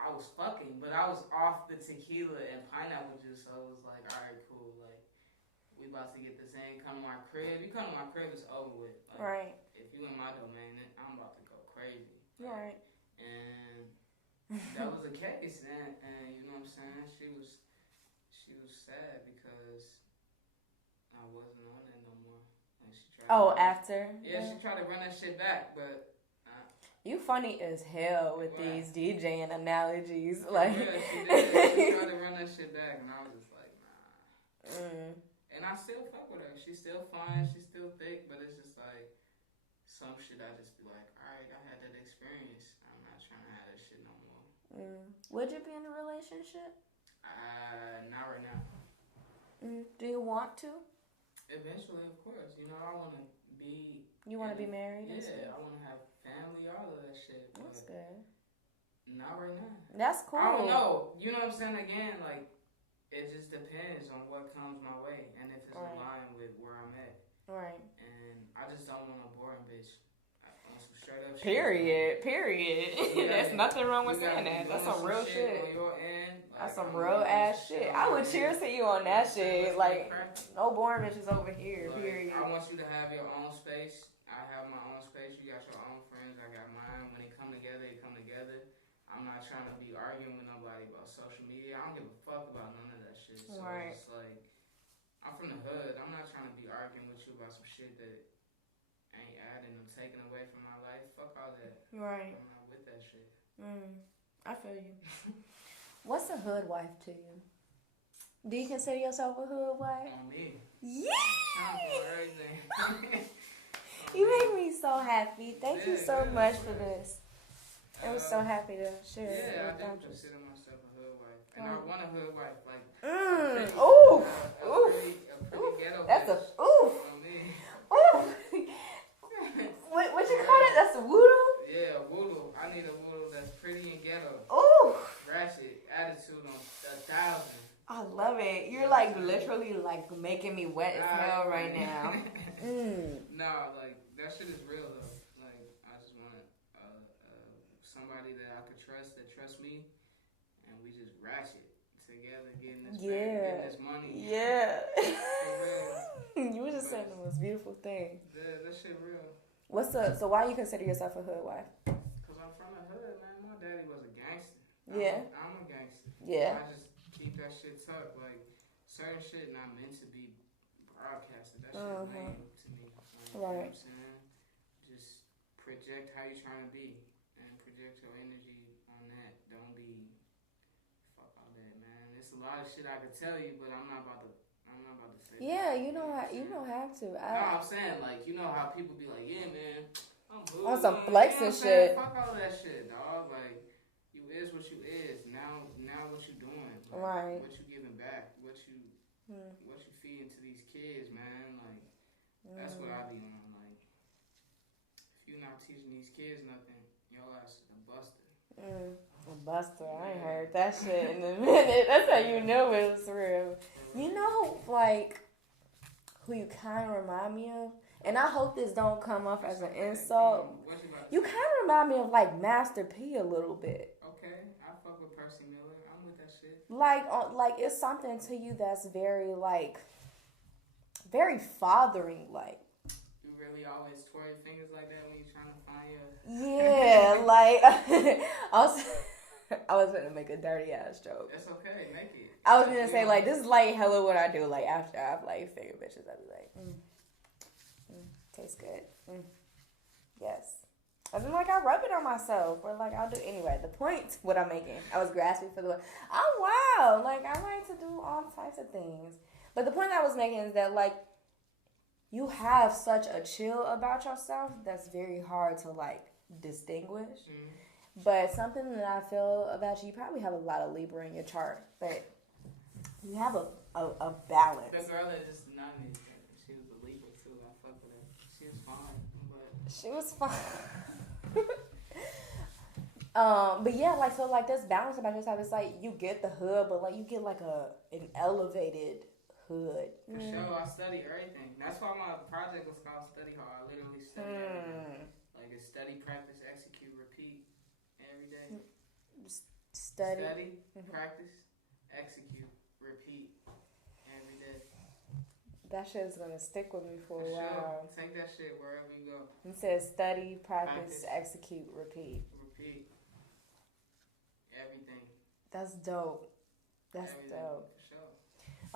I was fucking, but I was off the tequila and pineapple juice, so I was like, all right, cool. Like, we about to get this in. Come to my crib. You come to my crib, it's over with. Like, right. If you in my domain, I'm about to go crazy. Like, right. And that was the case, and you know what I'm saying? She was sad because I wasn't on it no more. And she tried after? Yeah, she tried to run that shit back, but you funny as hell with these DJing analogies. Like, yeah, she did. She tried to run that shit back, and I was just like, nah. And I still fuck with her. She's still fine. She's still thick, but it's just like some shit. I just be like, all right, I had that experience. I'm not trying to have that shit no more. Would you be in a relationship? Not right now. Do you want to? Eventually, of course. You know, I want to be. You want to be married? Yeah, I want to have family, all of that shit. That's good. Not right now. That's cool. I don't know. You know what I'm saying? Again, like, it just depends on what comes my way and if it's aligned with where I'm at. Right. And I just don't want a boring bitch. I want some straight up shit. Period. There's nothing wrong with saying that. That's some real shit. On your end, like, that's some real ass shit. I would cheers to you on that shit. Like, no boring bitches over here. Like, period. I want you to have your own space. I have my own space. You got your own friends. I got mine. When they come together, they come together. I'm not trying to be arguing with nobody about social media. I don't give a fuck about none of that shit. So it's like, I'm from the hood. I'm not trying to be arguing with you about some shit that ain't adding or taking away from my life. Fuck all that. Right. I'm not with that shit. I feel you. What's a hood wife to you? Do you consider yourself a hood wife? On me. Yeah. Everything. You make me so happy. Thank you so much for this. I was so happy to share it. Yeah, I do consider myself a hood wife. And I want a hood wife. Like, pretty ghetto that's bitch. Oof. What you call it? That's a woodle? Yeah, a woodle. I need a woodle that's pretty and ghetto. Ooh. Ratchet. Attitude on 1,000. I love it. You're like literally like making me wet as hell right now. No, like that shit is real though. Like I just want somebody that I this man getting this money. Yeah. For real. You were just saying the most beautiful thing. Yeah, that shit real. So why you consider yourself a hood wife? Because I'm from the hood, man. My daddy was a gangster. I'm a gangster. Yeah. I just keep that shit tucked. Like, certain shit not meant to be broadcasted. That shit lame to me. Like, you know what I'm saying? Just project how you trying to be. And project your energy on that. Don't be... Fuck all that, man. There's a lot of shit I could tell you, but I'm not about to say Yeah, that. you don't have to. No, I'm saying, like, you know how people be like, yeah, man, I'm hood. On some flexing shit. Fuck all that shit, dog. Like, you is what you is. Now what you doing? Like, right. What you giving back? What you feeding to these kids, man? Like, that's what I be on. Like, if you not teaching these kids nothing, your ass is a buster. A buster. I ain't heard that shit in a minute. That's how you know it was real. You know, like, who you kind of remind me of? And I hope this don't come off as an insult. You kind of remind me of, like, Master P a little bit. Okay, I fuck with Percy Miller. I'm with that shit. Like it's something to you that's very, like, very fathering, like. You really always twirl your fingers like that when you're trying to find your... Yeah, like, I was gonna make a dirty ass joke. It's okay, make it. I was gonna say, like, this is like hella what I do, like, after I've, like, figured bitches, I'd be like, tastes good. Yes. And then, like, I rub it on myself, or, like, I'll do, anyway, the point, what I'm making, I was grasping for the word, wow, like, I like to do all types of things. But the point I was making is that, like, you have such a chill about yourself that's very hard to, like, distinguish. But something that I feel about you probably have a lot of Libra in your chart, but you have a balance. The girl that just not me, she was a Libra too. I fuck with her. She was fine, but she was fine. But yeah, like, so, like, this balance about yourself, it's like you get the hood, but, like, you get like an elevated hood. For sure, I study everything. That's why my project was called Study Hard. I literally study everything. Like, it's study, practice, execute, repeat every day. Study, practice, execute, repeat every day. That shit is gonna stick with me for a while. Take that shit wherever you go. It says study, practice, execute, repeat. Repeat. Everything. That's dope. That's everything. dope. For sure.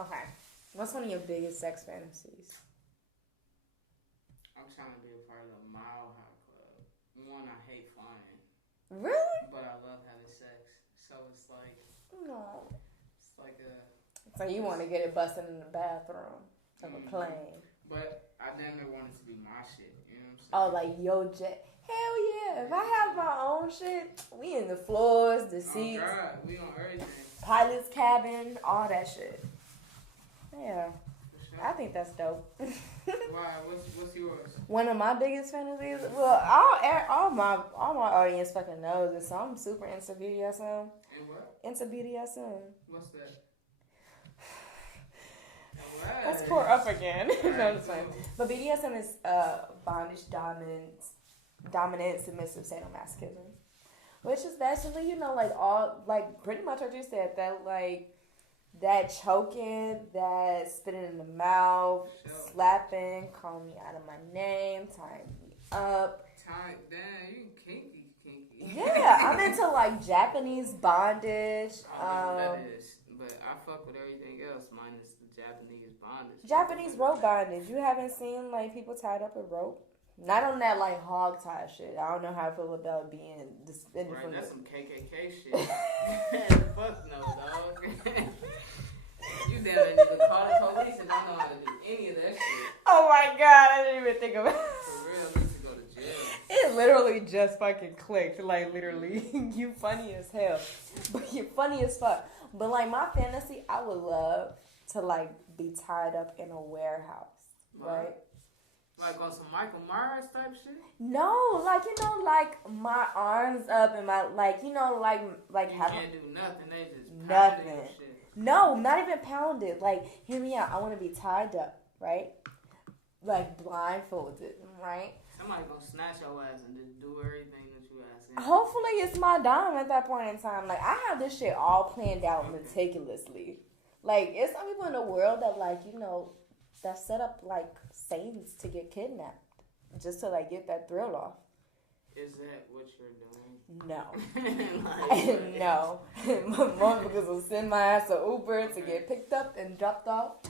Okay. What's one of your biggest sex fantasies? I'm trying to be a part of the Mile High Club. One, I hate flying. Really? But I love having sex. So it's like... No. It's like a... So you want to get it busted in the bathroom of a plane. But I damn near want it to be my shit. You know what I'm saying? Oh, like yo jet. Hell yeah. If I have my own shit, we in the floors, the seats. Oh, God. We on everything. Pilot's cabin, all that shit. Yeah. Sure. I think that's dope. Why? What's yours? One of my biggest fantasies, well, all my audience fucking knows this, so I'm super into BDSM. And what? Into BDSM. What's that? Let's pour up again. No, I'm just fine. But BDSM is bondage, dominant, submissive, sadomasochism, which is basically, you know, like all, like pretty much what you said, that like that choking, that spitting in the mouth, slapping, calling me out of my name, tying me up. Damn, you kinky. Yeah, I'm into like Japanese bondage. I don't know what that is, but I fuck with everything else minus the Japanese bondage. Japanese rope bondage. You haven't seen like people tied up with rope? Not on that like hog tie shit. I don't know how I feel about being suspended right, from that's the... some KKK shit. Fuck no, dog. You damn it, nigga. Call the police and I know how to do any of that shit. Oh my god, I didn't even think about it. For real, I need to go to jail. It literally just fucking clicked. Like, literally. You funny as hell. But you're funny as fuck. But, like, my fantasy, I would love to, like, be tied up in a warehouse. Right? Like on some Michael Myers type shit? No, like, you know, like, my arms up and my, like, you know, like you having... can't do nothing. They just nothing. Shit. No, not even pounded. Like, hear me out. I want to be tied up, right? Like, blindfolded, right? Somebody gonna snatch your ass and just do everything that you ask. Hopefully it's my dime at that point in time. Like, I have this shit all planned out meticulously. Like, it's some people in the world that, like, you know, that set up, like, saints to get kidnapped just to, like, get that thrill off. Is that what you're doing? No. Like, No. My motherfuckers will send my ass an Uber to get picked up and dropped off.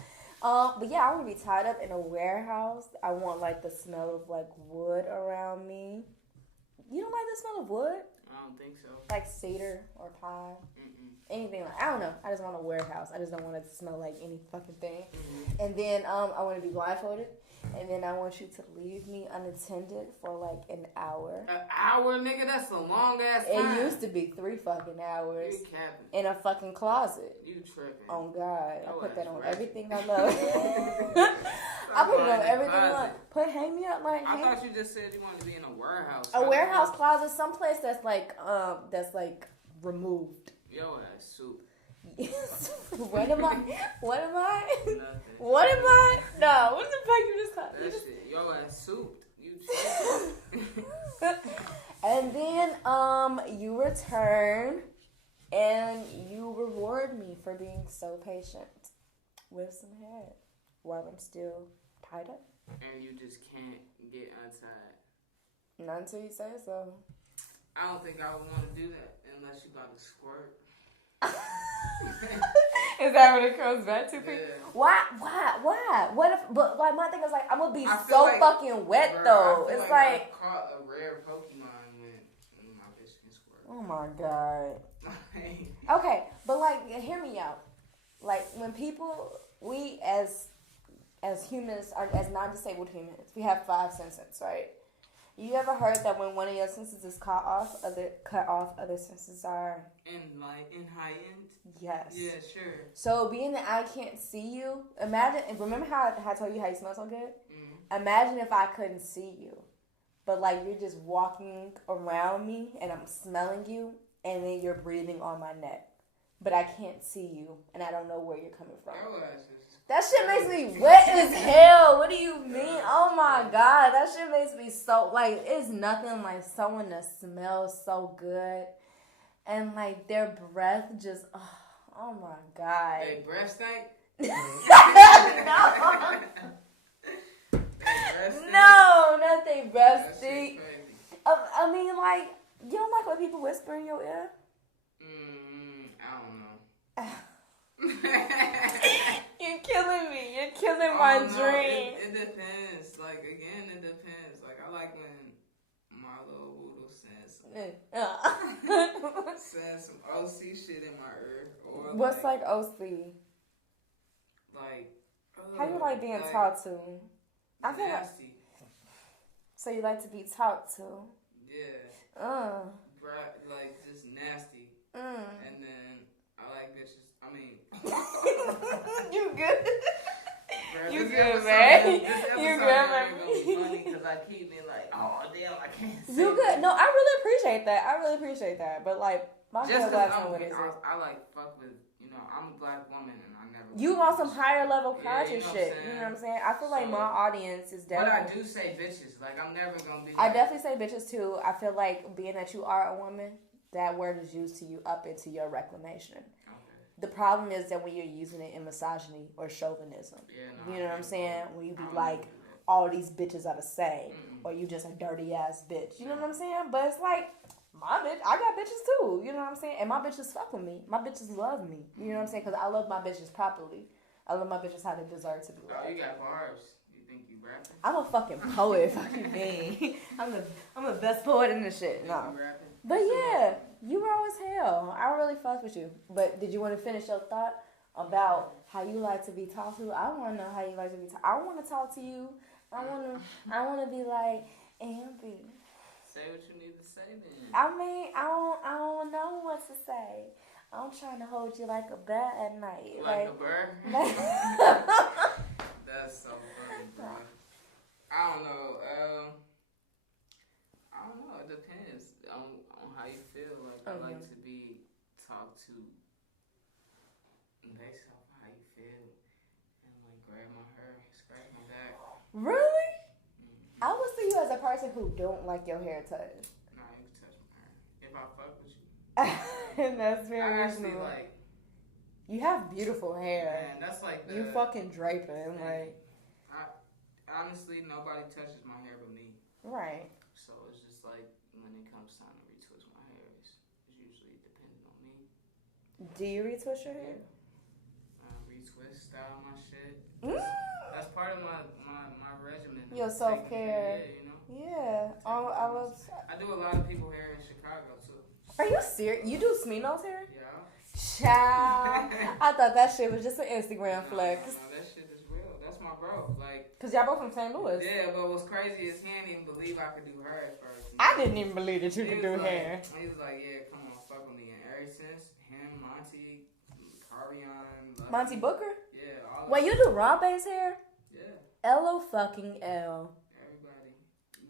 But yeah, I want to be tied up in a warehouse. I want, like, the smell of, like, wood around me. You don't like the smell of wood? I don't think so. Like cedar or pine? Mm-mm. Anything like, I don't know. I just want a warehouse. I just don't want it to smell like any fucking thing. Mm-hmm. And then I want to be blindfolded. And then I want you to leave me unattended for like an hour. An hour, nigga? That's a long ass time. It used to be 3 fucking hours. You capping. In a fucking closet. You tripping. Oh God. I put that on ratchet. everything I love. I put it on everything I love. Hang me up like. I thought you just said you wanted to be in a warehouse. A warehouse closet, someplace that's like removed. Yo ass soup. Yes. What am I? Nothing. What am I? No. What the fuck you just called? That shit. Yo ass souped. You tripping. And then you return and you reward me for being so patient with some head while I'm still tied up. And you just can't get untied. Not until you say so. I don't think I would want to do that unless you about to squirt. Is that what it comes back to? Yeah. Why? What if? But like my thing is like I'm gonna be so like, fucking wet though. I It's like I caught a rare Pokemon when my bitch can squirt. Oh my God. Okay, but like hear me out. Like when people, we as humans, as non-disabled humans, we have 5 senses, right? You ever heard that when one of your senses is cut off, other senses are in high end? Yes. Yeah, sure. So being that I can't see you, imagine. Remember how I told you how you smell so good? Mm. Imagine if I couldn't see you, but like you're just walking around me and I'm smelling you, and then you're breathing on my neck, but I can't see you and I don't know where you're coming from. That shit makes me wet as hell. What do you mean? Oh my God. That shit makes me so, like, it's nothing like someone that smells so good. And, like, their breath just, oh my God. They breath stink? No, not they breath stink. I mean, like, you don't like when people whisper in your ear? I don't know. You're killing me. You're killing my dream. It depends. Like, again, it depends. Like, I like when my little woodle says some OC shit in my ear. Or what's like OC? Like, how you like being talked to? I feel nasty. like. So you like to be talked to? Yeah. Like, just nasty. And then I like bitches. I mean, you good? Bro, you good, man? You good, man? It's funny because I keep me like, oh damn, I can't see. You good? No, I really appreciate that. But like, my just girl because what it is. I like fuck with, I'm a black woman and I never. You want some higher level conscious you know shit? You know what I'm saying? I feel like my audience is definitely. But I do say bitches. Like I'm never gonna be. I definitely say bitches too. I feel like being that you are a woman, that word is used to you up into your reclamation. The problem is that when you're using it in misogyny or chauvinism, you know what I'm saying? When you be like, all these bitches are the same, or you just a dirty ass bitch. You know what I'm saying? But it's like, my bitch, I got bitches too. You know what I'm saying? And my bitches fuck with me. My bitches love me. You know what I'm saying? Because I love my bitches properly. I love my bitches how they deserve to be loved. Oh, you got bars. You think you rapping? I'm a fucking poet. Fucking me. I'm the best poet in this shit. No. But yeah, you raw as hell. I really fuck with you. But did you want to finish your thought about how you like to be talked to? I want to know how you like to be talked. I want to talk to you. I want to be like, Ambi. Say what you need to say then. I mean, I don't know what to say. I'm trying to hold you like a bat at night. Like a bird? That's so funny, bro. I don't know. It depends on how you feel. Like I like to be talked to based off how you feel, and like grab my hair, scratch my back. Really? I would see you as a person who don't like your hair touched. Nah, you can touch my hair if I fuck with you. And that's very I actually reasonable. like. You have beautiful hair. Man, that's like you fucking draping. Like, honestly, nobody touches my hair but me. Right. So it's just like when it comes time to retwist my hair, it's usually dependent on me. Do you retwist your hair? Retwist, style my shit. That's part of my regimen. Your self-care. You know? Yeah. I do a lot of people hair in Chicago too. Are you serious? You do Smino's hair? Yeah. Child. I thought that shit was just an Instagram flex. No, that shit is real. That's my bro. Like, cause y'all both from St. Louis. Yeah, but what's crazy is he didn't even believe I could do hair at first. I didn't even believe that you could do hair. He was like, yeah, come on, fuck with me. And ever since him, Monty, Carion, like, Monty Booker? Yeah. Wait, you do raw base hair? Yeah. L-O-fucking-L. Everybody.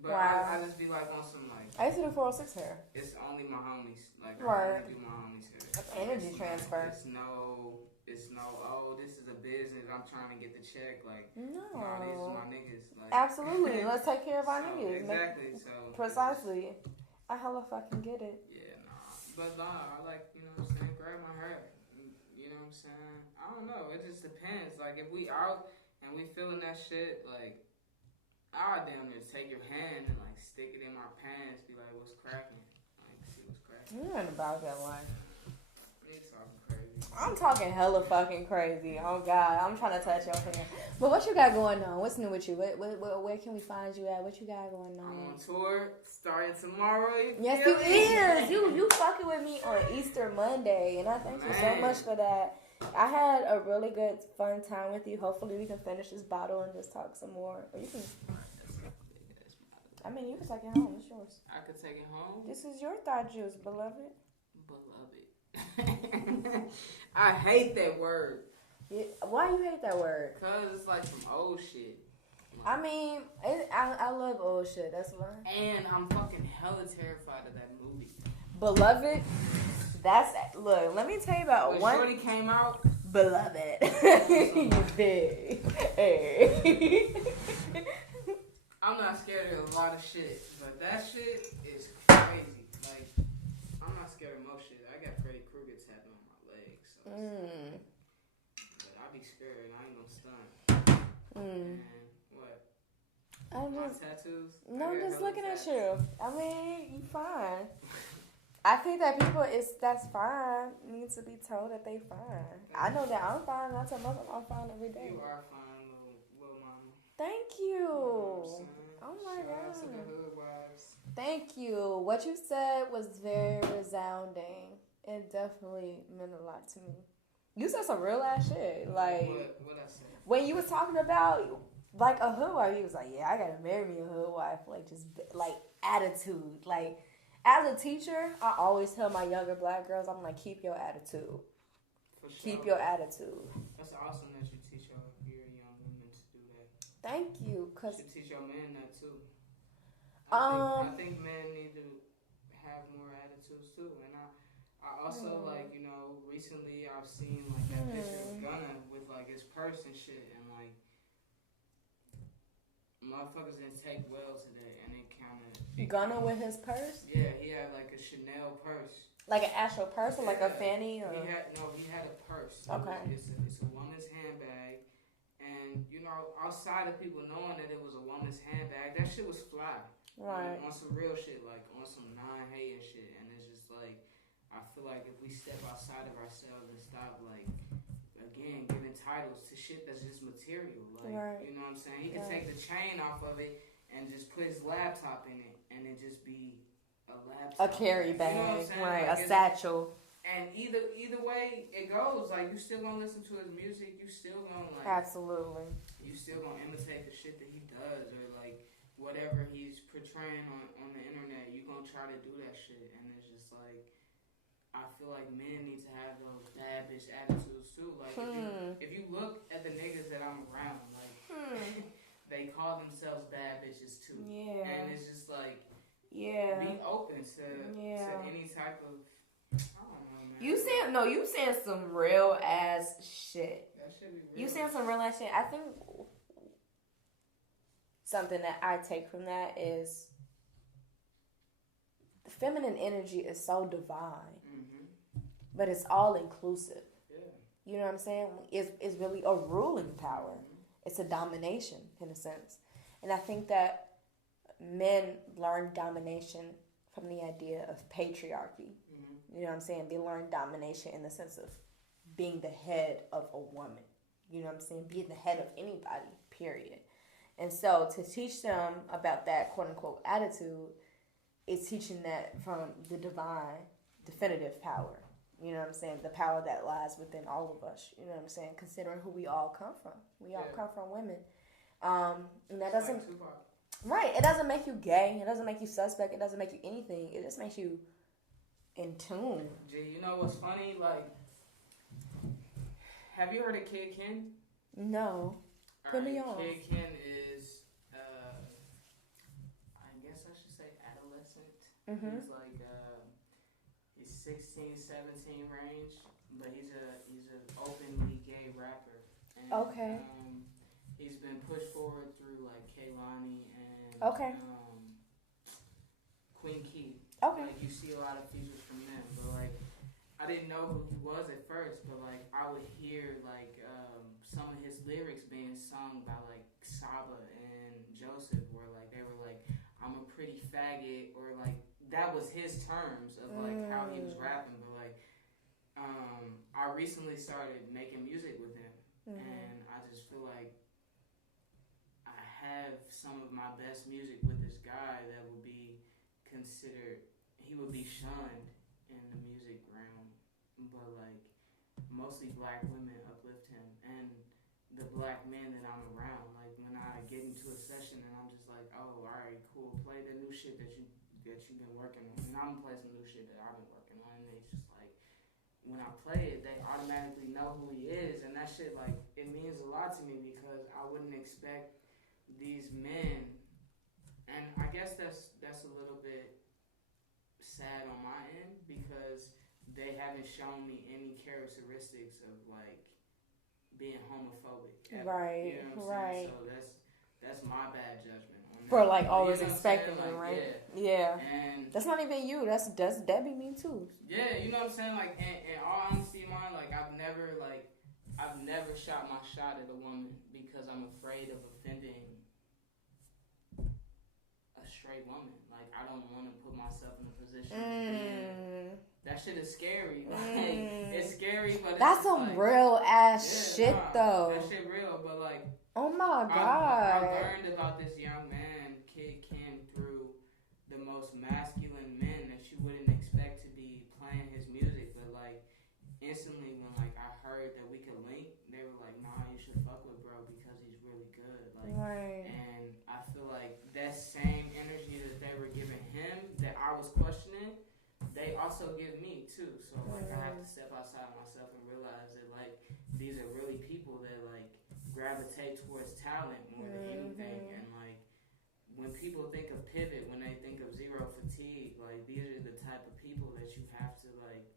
But wow. I just be like on some like. I used to do 406 hair. It's only my homies. Like, right. I only do my homies hair. That's energy transfer. It's no, oh, this is a business. I'm trying to get the check. Like, no, these are my niggas. Like, absolutely. Let's take care of our niggas. Exactly. Precisely. I hella fucking get it. Yeah, nah. But I like, you know what I'm saying, grab my hair. You know what I'm saying? I don't know. It just depends. Like, if we out and we feeling that shit, like, I'll damn near take your hand and, like, stick it in my pants. Be like, what's cracking? Like, see what's cracking. You ain't about that life. You talking crazy. I'm talking hella fucking crazy. Oh, God. I'm trying to touch your hair. But what you got going on? What's new with you? Where can we find you at? What you got going on? I'm on tour starting tomorrow. Yes, you is. You fucking with me on Easter Monday, and I thank you so much for that. I had a really good, fun time with you. Hopefully, we can finish this bottle and just talk some more. Or you can. I mean, you can take it home. It's yours. I could take it home. This is your thought juice, beloved. I hate that word. Yeah, why you hate that word? Cause it's like some old shit. I mean, I love old shit. That's why. And I'm fucking hella terrified of that movie. Beloved. Look. Let me tell you about when one. Shorty came out. Beloved. You big. Hey. I'm not scared of a lot of shit, but that shit is crazy. Like, I'm not scared of most shit. I got Freddy Krueger tattooed on my legs. So but I be scared. I ain't gonna stunt. And what? My tattoos? No, I'm just looking at you. I mean, you fine. I think that that's fine. Need to be told that they fine. I know that I'm fine. I tell myself I'm fine every day. You are fine, little mama. Thank you. Oh my Shout out to God. the Hoodwives. Thank you. What you said was very resounding. It definitely meant a lot to me. You said some real ass shit. Like, what I said? When you was talking about like a hood wife, he was like, yeah, I gotta marry me a hood wife. Like, just like attitude. Like, as a teacher, I always tell my younger black girls, I'm like, keep your attitude. For sure. Keep your attitude. That's awesome that you teach your young women to do that. Thank you. You should teach your men that too. I think men need to have more attitudes too. And I also like, you know, recently I've seen like that picture of Gunna with like his purse and shit, and like motherfuckers didn't take well today, and it counted. Gunna with his purse? Yeah, he had like a Chanel purse. Like an actual purse or like a fanny? Or? He had a purse. Okay. It's a woman's handbag. And, you know, outside of people knowing that it was a woman's handbag, that shit was fly. Right. On some real shit, like on some non-hating shit. And it's just like, I feel like if we step outside of ourselves and stop, like, again, giving titles to shit that's just material. Like, right. You know what I'm saying? He could take the chain off of it and just put his laptop in it, and it just be a laptop. A carry bag, you know what I'm saying? right? Like, a satchel. And either way it goes, like, you still gonna listen to his music, you still gonna, like... Absolutely. You still gonna imitate the shit that he does, or, like, whatever he's portraying on the internet, you gonna try to do that shit, and it's just, like, I feel like men need to have those bad bitch attitudes, too. Like, if you look at the niggas that I'm around, like, they call themselves bad bitches, too. Yeah. And it's just, like, be open to any type of... I don't know, man. You saying some real ass shit. That should be real. You saying some real ass shit. I think something that I take from that is the feminine energy is so divine, but it's all inclusive. Yeah. You know what I'm saying? Is really a ruling power. It's a domination in a sense. And I think that men learn domination from the idea of patriarchy. You know what I'm saying? They learn domination in the sense of being the head of a woman. You know what I'm saying? Being the head of anybody, period. And so to teach them about that quote unquote attitude is teaching that from the divine, definitive power. You know what I'm saying? The power that lies within all of us. You know what I'm saying? Considering who we all come from. We all come from women. And that doesn't... Right. It doesn't make you gay. It doesn't make you suspect. It doesn't make you anything. It just makes you in tune. Gee, you know what's funny? Like, have you heard of Kid Ken? No. Put me on. Kid Ken is, I guess I should say adolescent. He's like, he's 16, 17 range, but he's an openly gay rapper. And, okay. He's been pushed forward through like Kehlani and Queen Key. Okay. Like you see a lot of features from them, but like I didn't know who he was at first, but like I would hear like some of his lyrics being sung by like Saba and Joseph, where like they were like, "I'm a pretty faggot," or like that was his terms of like how he was rapping. But like I recently started making music with him, and I just feel like I have some of my best music with this guy that would be considered, he would be shunned in the music realm, but like mostly black women uplift him, and the black men that I'm around, like when I get into a session and I'm just like, oh, all right, cool, play the new shit that you've been working on, and I'm gonna play some new shit that I've been working on, and it's just like when I play it, they automatically know who he is, and that shit, like, it means a lot to me because I wouldn't expect these men, and I guess that's a little bit sad on my end because they haven't shown me any characteristics of like being homophobic ever. Right, you know what I'm right. saying? So that's my bad judgment on that. For like always you know expecting like, it, right? Yeah. Yeah. And that's not even you. That's that be me too. Yeah, you know what I'm saying? Like in all honesty, man, like I've never shot my shot at a woman because I'm afraid of offending a straight woman. Like I don't want to put myself in a position of being, that shit is scary. Like it's scary, but that's some like, real ass shit though. That shit real, but like oh my god. I learned about this young man, Kid Ken, through the most masculine men that you wouldn't expect to be playing his music, but like instantly when like I heard that we could link, they were like, nah, you should fuck with bro because he's really good. Like right. And I feel like that same energy that they were giving him that I was questioning, they also give me too. So like I have to step outside myself and realize that like these are really people that like gravitate towards talent more than anything. And like when people think of pivot, when they think of zero fatigue, like these are the type of people that you have to like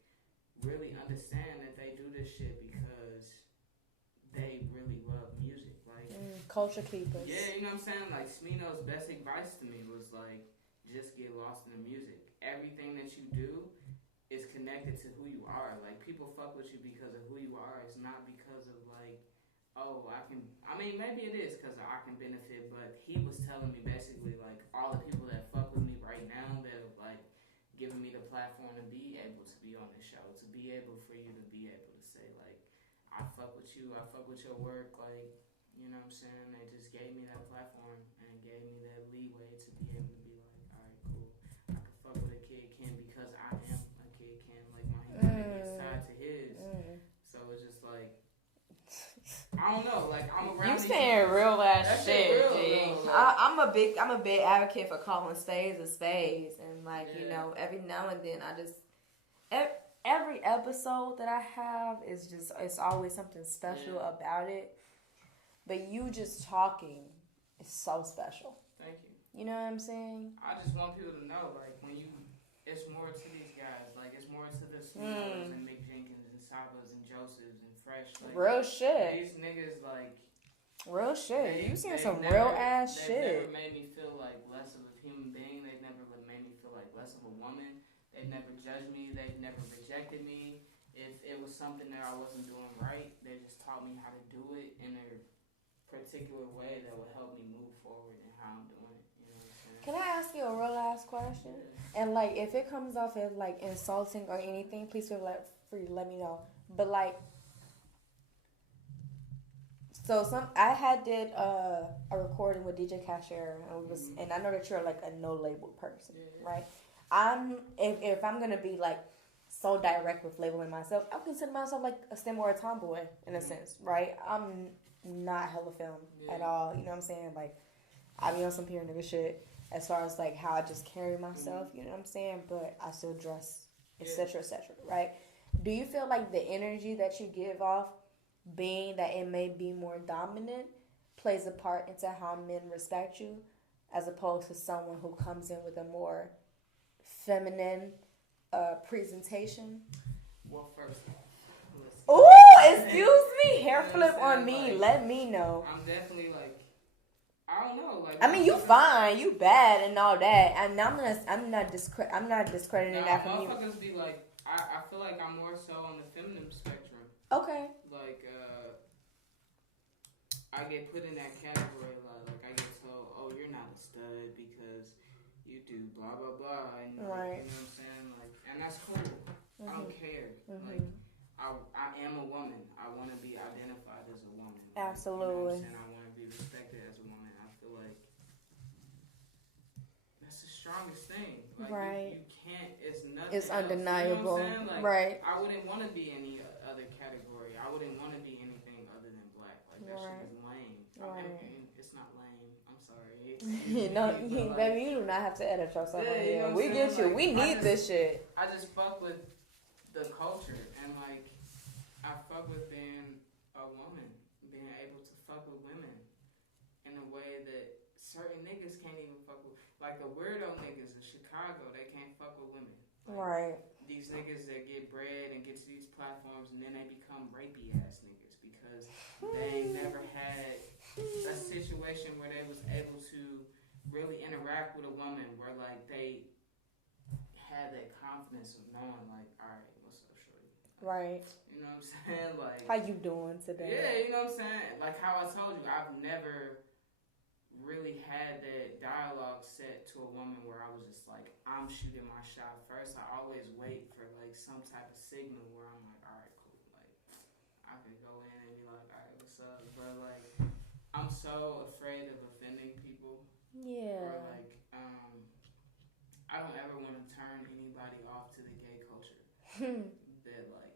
really understand that they do this shit because they really love music. Like culture keepers. Yeah, you know what I'm saying? Like Smino's best advice to me was like just get lost in the music. Everything that you do is connected to who you are. Like people fuck with you because of who you are. It's not because of like, oh, I mean maybe it is because I can benefit, but he was telling me basically like all the people that fuck with me right now that have like given me the platform to be able to be on this show, to be able for you to be able to say like, I fuck with you, I fuck with your work, like, you know what I'm saying? They just gave me that platform and gave me that leeway to be able to be like, all right, cool. I can fuck with a Kid Ken because I am a Kid Ken. Like my humanity is tied to his. So it's just like, I don't know. Like I'm around. You saying real ass shit, G. I'm a big advocate for calling spades a spades, and like you know, every now and then I just every episode that I have is just it's always something special about it. But you just talking is so special. Thank you. You know what I'm saying? I just want people to know, like when you, it's more to these guys. Like it's more to the Sminos and Mick Jenkins and Sabas and Josephs and Fresh. Like, real shit. These niggas like. Real shit. You seen some never, real ass they've shit. Never made me feel like less of a human being. They've never made me feel like less of a woman. They've never judged me. They've never rejected me. if it was something that I wasn't doing right, they just taught me how to do it in a particular way that would help me move forward in how I'm doing it. You know what I'm saying? Can I ask you a real last question? Yeah. And like, if it comes off as like insulting or anything, please feel free to let me know. But like, so I had did a recording with DJ Cashier, and and I know that you're like a no label person, right? If I'm gonna be like so direct with labeling myself, I consider myself like a STEM or a tomboy in a sense, right? I'm not hella film at all. You know what I'm saying? Like, I be on some pure nigga shit as far as like how I just carry myself. You know what I'm saying? But I still dress, etc., etc. Right? Do you feel like the energy that you give off, being that it may be more dominant, plays a part into how men respect you, as opposed to someone who comes in with a more feminine presentation? Well, first of all, oh, excuse me, hair flip on me. Like, let me know. I'm definitely like, I don't know. Like, I mean, you fine, you bad, and all that, and I'm not discrediting that from you. Motherfuckers be like, I feel like I'm more so on the feminine spectrum. Okay. Like, I get put in that category a lot. Like, I get told, oh, you're not a stud because you do blah, blah, blah. And, right. You know what I'm saying? Like, and that's cool. Mm-hmm. I don't care. Mm-hmm. Like, I am a woman. I want to be identified as a woman. Absolutely. You know what I'm saying? I want to be respected as a woman. I feel like that's the strongest thing. Like, right. You can't, it's nothing. It's undeniable. You know what I'm saying? Like, right. I wouldn't want to be any other category. I wouldn't want to be anything other than black. Like, that shit is lame. Right. I mean, it's not lame. I'm sorry. No, baby, you do not have to edit yourself on here. We get you. Like, we need this shit. I just fuck with the culture, and like, I fuck with being a woman, being able to fuck with women in a way that certain niggas can't even fuck with. Like, the weirdo niggas in Chicago, they can't fuck with women. Like, right. These niggas that get bread and get to these platforms, and then they become rapey ass niggas because they never had a situation where they was able to really interact with a woman where like they had that confidence of knowing like, all right, what's up, shorty? Right. You know what I'm saying? Like, how you doing today? Yeah, you know what I'm saying? Like how I told you, I've never really had that dialogue set to a woman where I was just like, I'm shooting my shot first. I always wait for like some type of signal where I'm like, all right, cool. Like, I could go in and be like, all right, what's up? But like, I'm so afraid of offending people. Yeah. Or like, I don't ever want to turn anybody off to the gay culture. That like,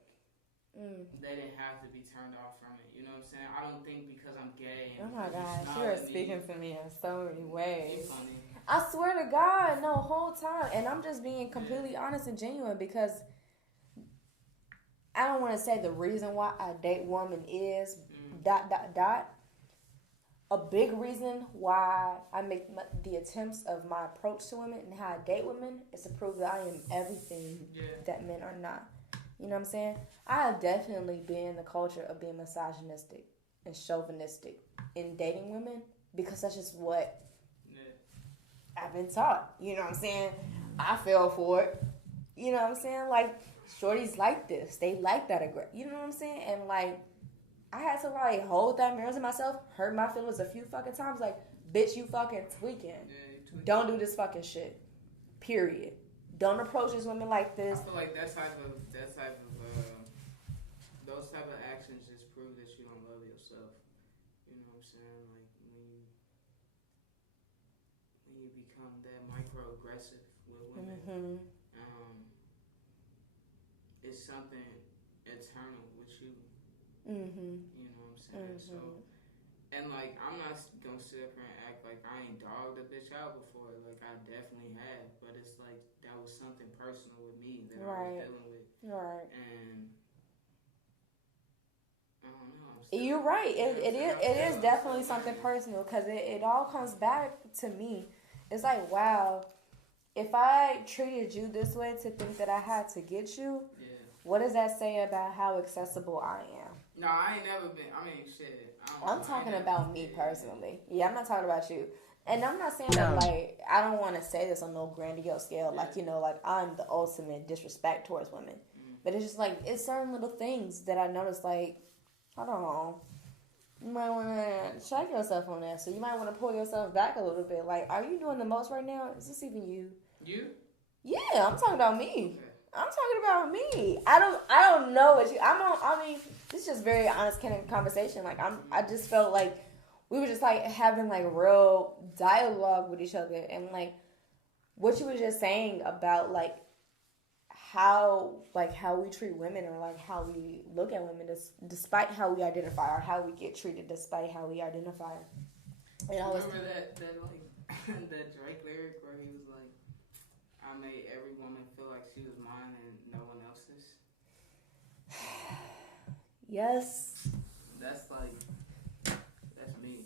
they didn't have to be turned off from it. You know what I'm saying? I don't think because I'm gay. And oh my gosh, you are speaking to me in so many ways. You're funny. I swear to God, no, whole time. And I'm just being completely honest and genuine because I don't want to say the reason why I date women is ... A big reason why I make the attempts of my approach to women and how I date women is to prove that I am everything that men are not. You know what I'm saying? I have definitely been in the culture of being misogynistic and chauvinistic in dating women because that's just what I've been taught. You know what I'm saying? I fell for it. You know what I'm saying? Like, shorties like this. They like that aggression. You know what I'm saying? And like, I had to like hold that mirror to myself, hurt my feelings a few fucking times. Like, bitch, you fucking tweaking. Don't do this fucking shit. Period. Don't approach these women like this. I feel like those type of actions just prove that you don't love yourself. You know what I'm saying? Like when you become that microaggressive with women, it's something eternal with you. You know what I'm saying? So, and like, I'm not gonna sit up here and act like I ain't dogged a bitch out before. Like, I definitely have, but it's like that was something personal with me that I was dealing with. Right. And I don't know. You're right. It is definitely something personal because it all comes back to me. It's like, wow, if I treated you this way to think that I had to get you, what does that say about how accessible I am? No, I ain't never been. I mean, shit. I'm talking about me personally. Yeah, I'm not talking about you. And I'm not saying that, like, I don't want to say this on no grandiose scale. Like, you know, like, I'm the ultimate disrespect towards women. But it's just like, it's certain little things that I noticed, like, hold on. You might want to check yourself on that. So you might want to pull yourself back a little bit. Like, are you doing the most right now? Is this even you? You? Yeah, I'm talking about me. Okay. I'm talking about me. I don't know what you. I mean, this is just very honest kind of conversation. Like I just felt like we were just like having like real dialogue with each other, and like what you were just saying about like how we treat women, or like how we look at women, despite how we identify, or how we get treated despite how we identify. And I was remember that like that Drake lyric where he was like, I made every woman feel like she was mine and no one else's. Yes. That's me.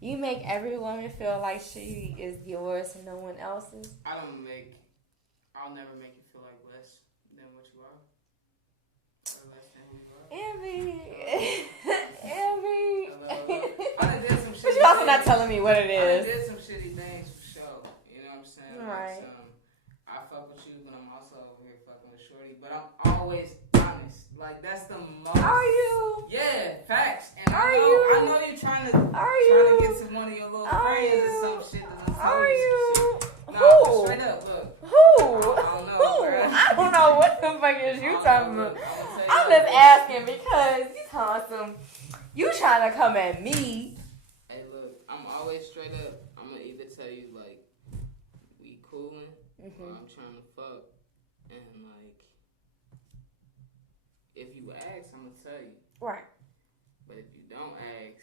You make every woman feel like she is yours and no one else's. I'll never make you feel like less than what you are. Or less than who you are. Ambi. I did some shit. But you're also not telling me what it is. I did some shitty things for sure. You know what I'm saying? Right. Like I fuck with you, but I'm also over here fucking with shorty. But I'm always honest. Like that's the most. Are you? Yeah, facts. And I know you're trying to get to one of your little friends or some shit. Are you? Nah, Who? straight up, look. Who? I don't know. Bro. I don't know what the fuck is you talking about. I'm just asking because you talking some. You trying to come at me? Hey, look. I'm always straight up. I'm gonna either tell you like we coolin', or I'm trying to fuck, and like if you ask, I'm gonna tell you. Right. But if you don't ask,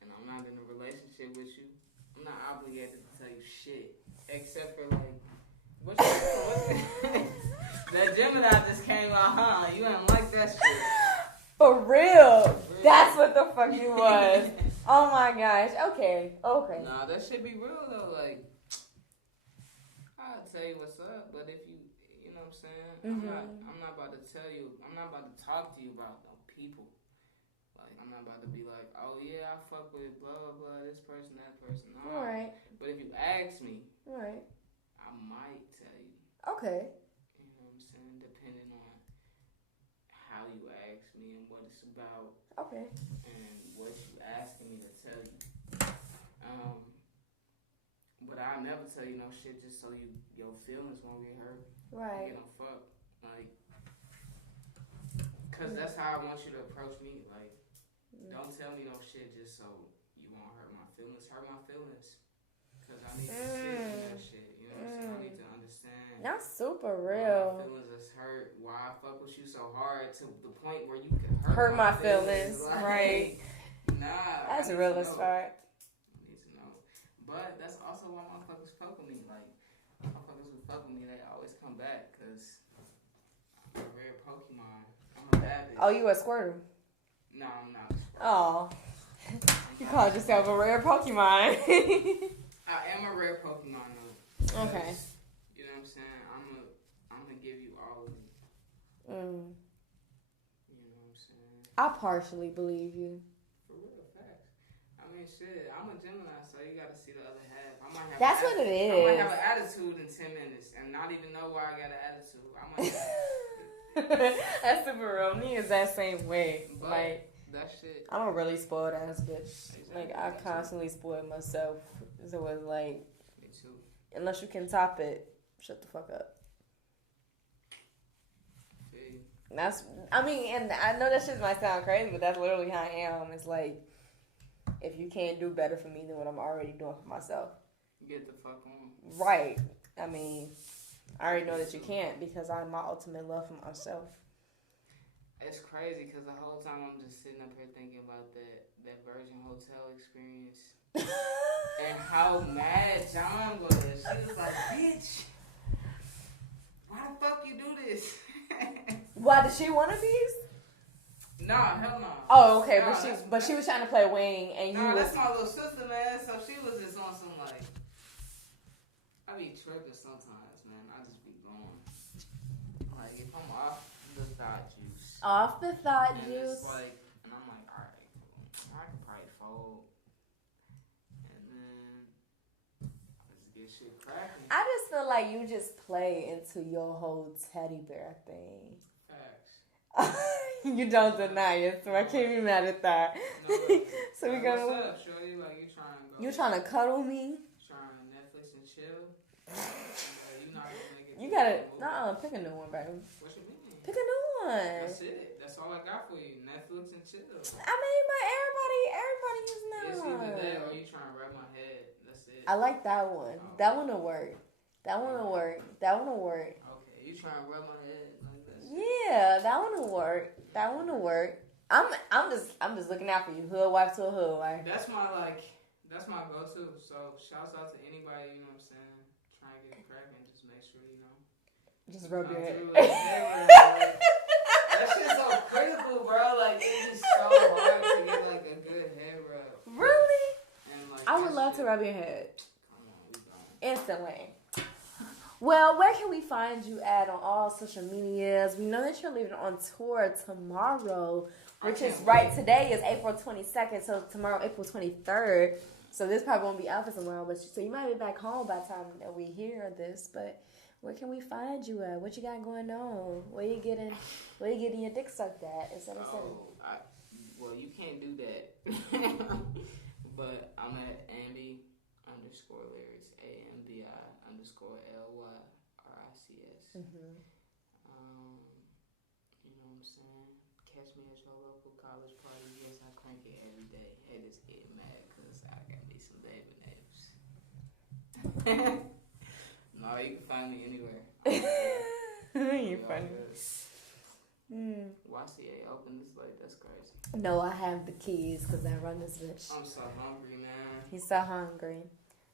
and I'm not in a relationship with you, I'm not obligated to tell you shit. Except for like, what's that Gemini just came out, huh? You ain't like that shit. For real. That's what the fuck you was. Oh my gosh. Okay. Nah, that shit be real though. Like, I'll tell you what's up, but if you know what I'm saying? I'm not about to tell you. I'm not about to talk to you about them people. Like, I'm not about to be like, oh yeah, I fuck with blah blah blah, this person, that person. No. Right. But if you ask me, right, I might tell you. Okay. You know what I'm saying? Depending on how you ask me and what it's about. Okay. And what you asking me to tell you. But I'll never tell you no shit just so your feelings won't get hurt. Right. You know, fuck. Like, cause that's how I want you to approach me. Like, don't tell me no shit just so you won't hurt my feelings. Hurt my feelings. Cause I need to sit in that shit. You know what I'm saying? I need to understand. That's super real. Why my feelings is hurt. Why I fuck with you so hard to the point where you can hurt my feelings. Like, right. Nah. That's real as fuck. I need to know. But that's also why motherfuckers fuck with me. Like, motherfuckers who fuck with me, they always come back. Cause I'm a rare Pokemon. I'm a bad bitch. Oh, you a Squirtle? No, I'm not. Oh. You called yourself a rare Pokemon. I am a rare Pokemon though. Okay. You know what I'm saying? I'm gonna give you all of me. You know what I'm saying? I partially believe you. For real, facts. I mean, shit. I'm a Gemini, so you gotta see the other half. I might have. That's what it is. I might have an attitude in 10 minutes and not even know why I got an attitude. I might. That's super real. Me is that same way. But like that shit. I'm a really spoiled ass bitch. Exactly. Like I constantly spoil myself. So it's like, me too. Unless you can top it, shut the fuck up. See. That's. I mean, and I know that shit might sound crazy, but that's literally how I am. It's like, if you can't do better for me than what I'm already doing for myself, get the fuck on. Right. I mean, I already know that you can't because I'm my ultimate love for myself. It's crazy because the whole time I'm just sitting up here thinking about that Virgin Hotel experience and how mad John was. She was like, bitch, why the fuck you do this? Why did she want a piece? Nah, hell no. Oh, okay, Nah, but she was trying to play wing and you was. That's my little sister, man. So she was just on some like. I be tripping sometimes, man. I just be going. Like if I'm off the thought juice. Off the thought and juice. It's like, and I'm like, all right, cool. I can probably fold, and then let's get shit cracking. I just feel like you just play into your whole teddy bear thing. Facts. You don't deny it, so I can't be mad at that. No, So we like, gonna. what's up, shorty? Like, you trying to go? You trying to cuddle me? Trying to Netflix and chill? You not gonna make it. You gotta pick a new one, baby. What you mean? Pick a new one. That's it. That's all I got for you. Netflix and chill. I mean, but everybody using that It's one. either that or you trying to rub my head. That's it. I like that one. Oh. That one will work. That one will work. That one will work. Okay, you trying to rub my head like that? Yeah, that one will work. That one will work. I'm just looking out for you. Hood wife to a hood wife. That's my go-to. So shouts out to anybody, you know what I'm saying, trying to get cracking. Just make sure, you know. Just rub your head. That shit's so critical, bro. Like, it's just so hard to get like a good head rub. Really? And, like, I would love to rub your head. Come on, we going. Instantly. Well, where can we find you at on all social medias? We know that you're leaving on tour tomorrow, which is right. Today is April 22nd, so tomorrow, April 23rd. So this probably won't be out for tomorrow, but so you might be back home by the time that we hear this. But where can we find you at? What you got going on? Where you getting your dick sucked at? Well, you can't do that. But I'm at Ambi _lyrics, AMBI_LYRICS. Mm-hmm. You know what I'm saying? Catch me at your local college party. Yes, I crank it every day. Haters get mad because I got me some baby names. No, you can find me anywhere. You're funny. YCA open this late? That's crazy. No, I have the keys because I run this bitch. I'm so hungry, man. He's so hungry.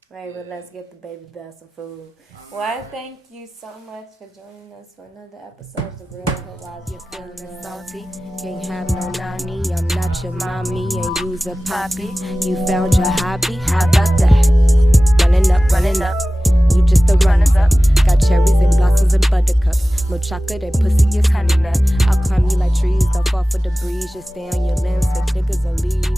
Right, but let's get the baby Bell some food. Well, I thank you so much for joining us for another episode of The Real Hoodwives. You're feeling salty, can't have no nanny. I'm not your mommy and you's a poppy. You found your hobby, how about that? Running up, you just a runners up. Got cherries and blossoms and buttercups. Milk chocolate and pussy is honey nut. I'll climb you like trees, don't fall for the breeze. Just stay on your limbs, fake niggas will leave.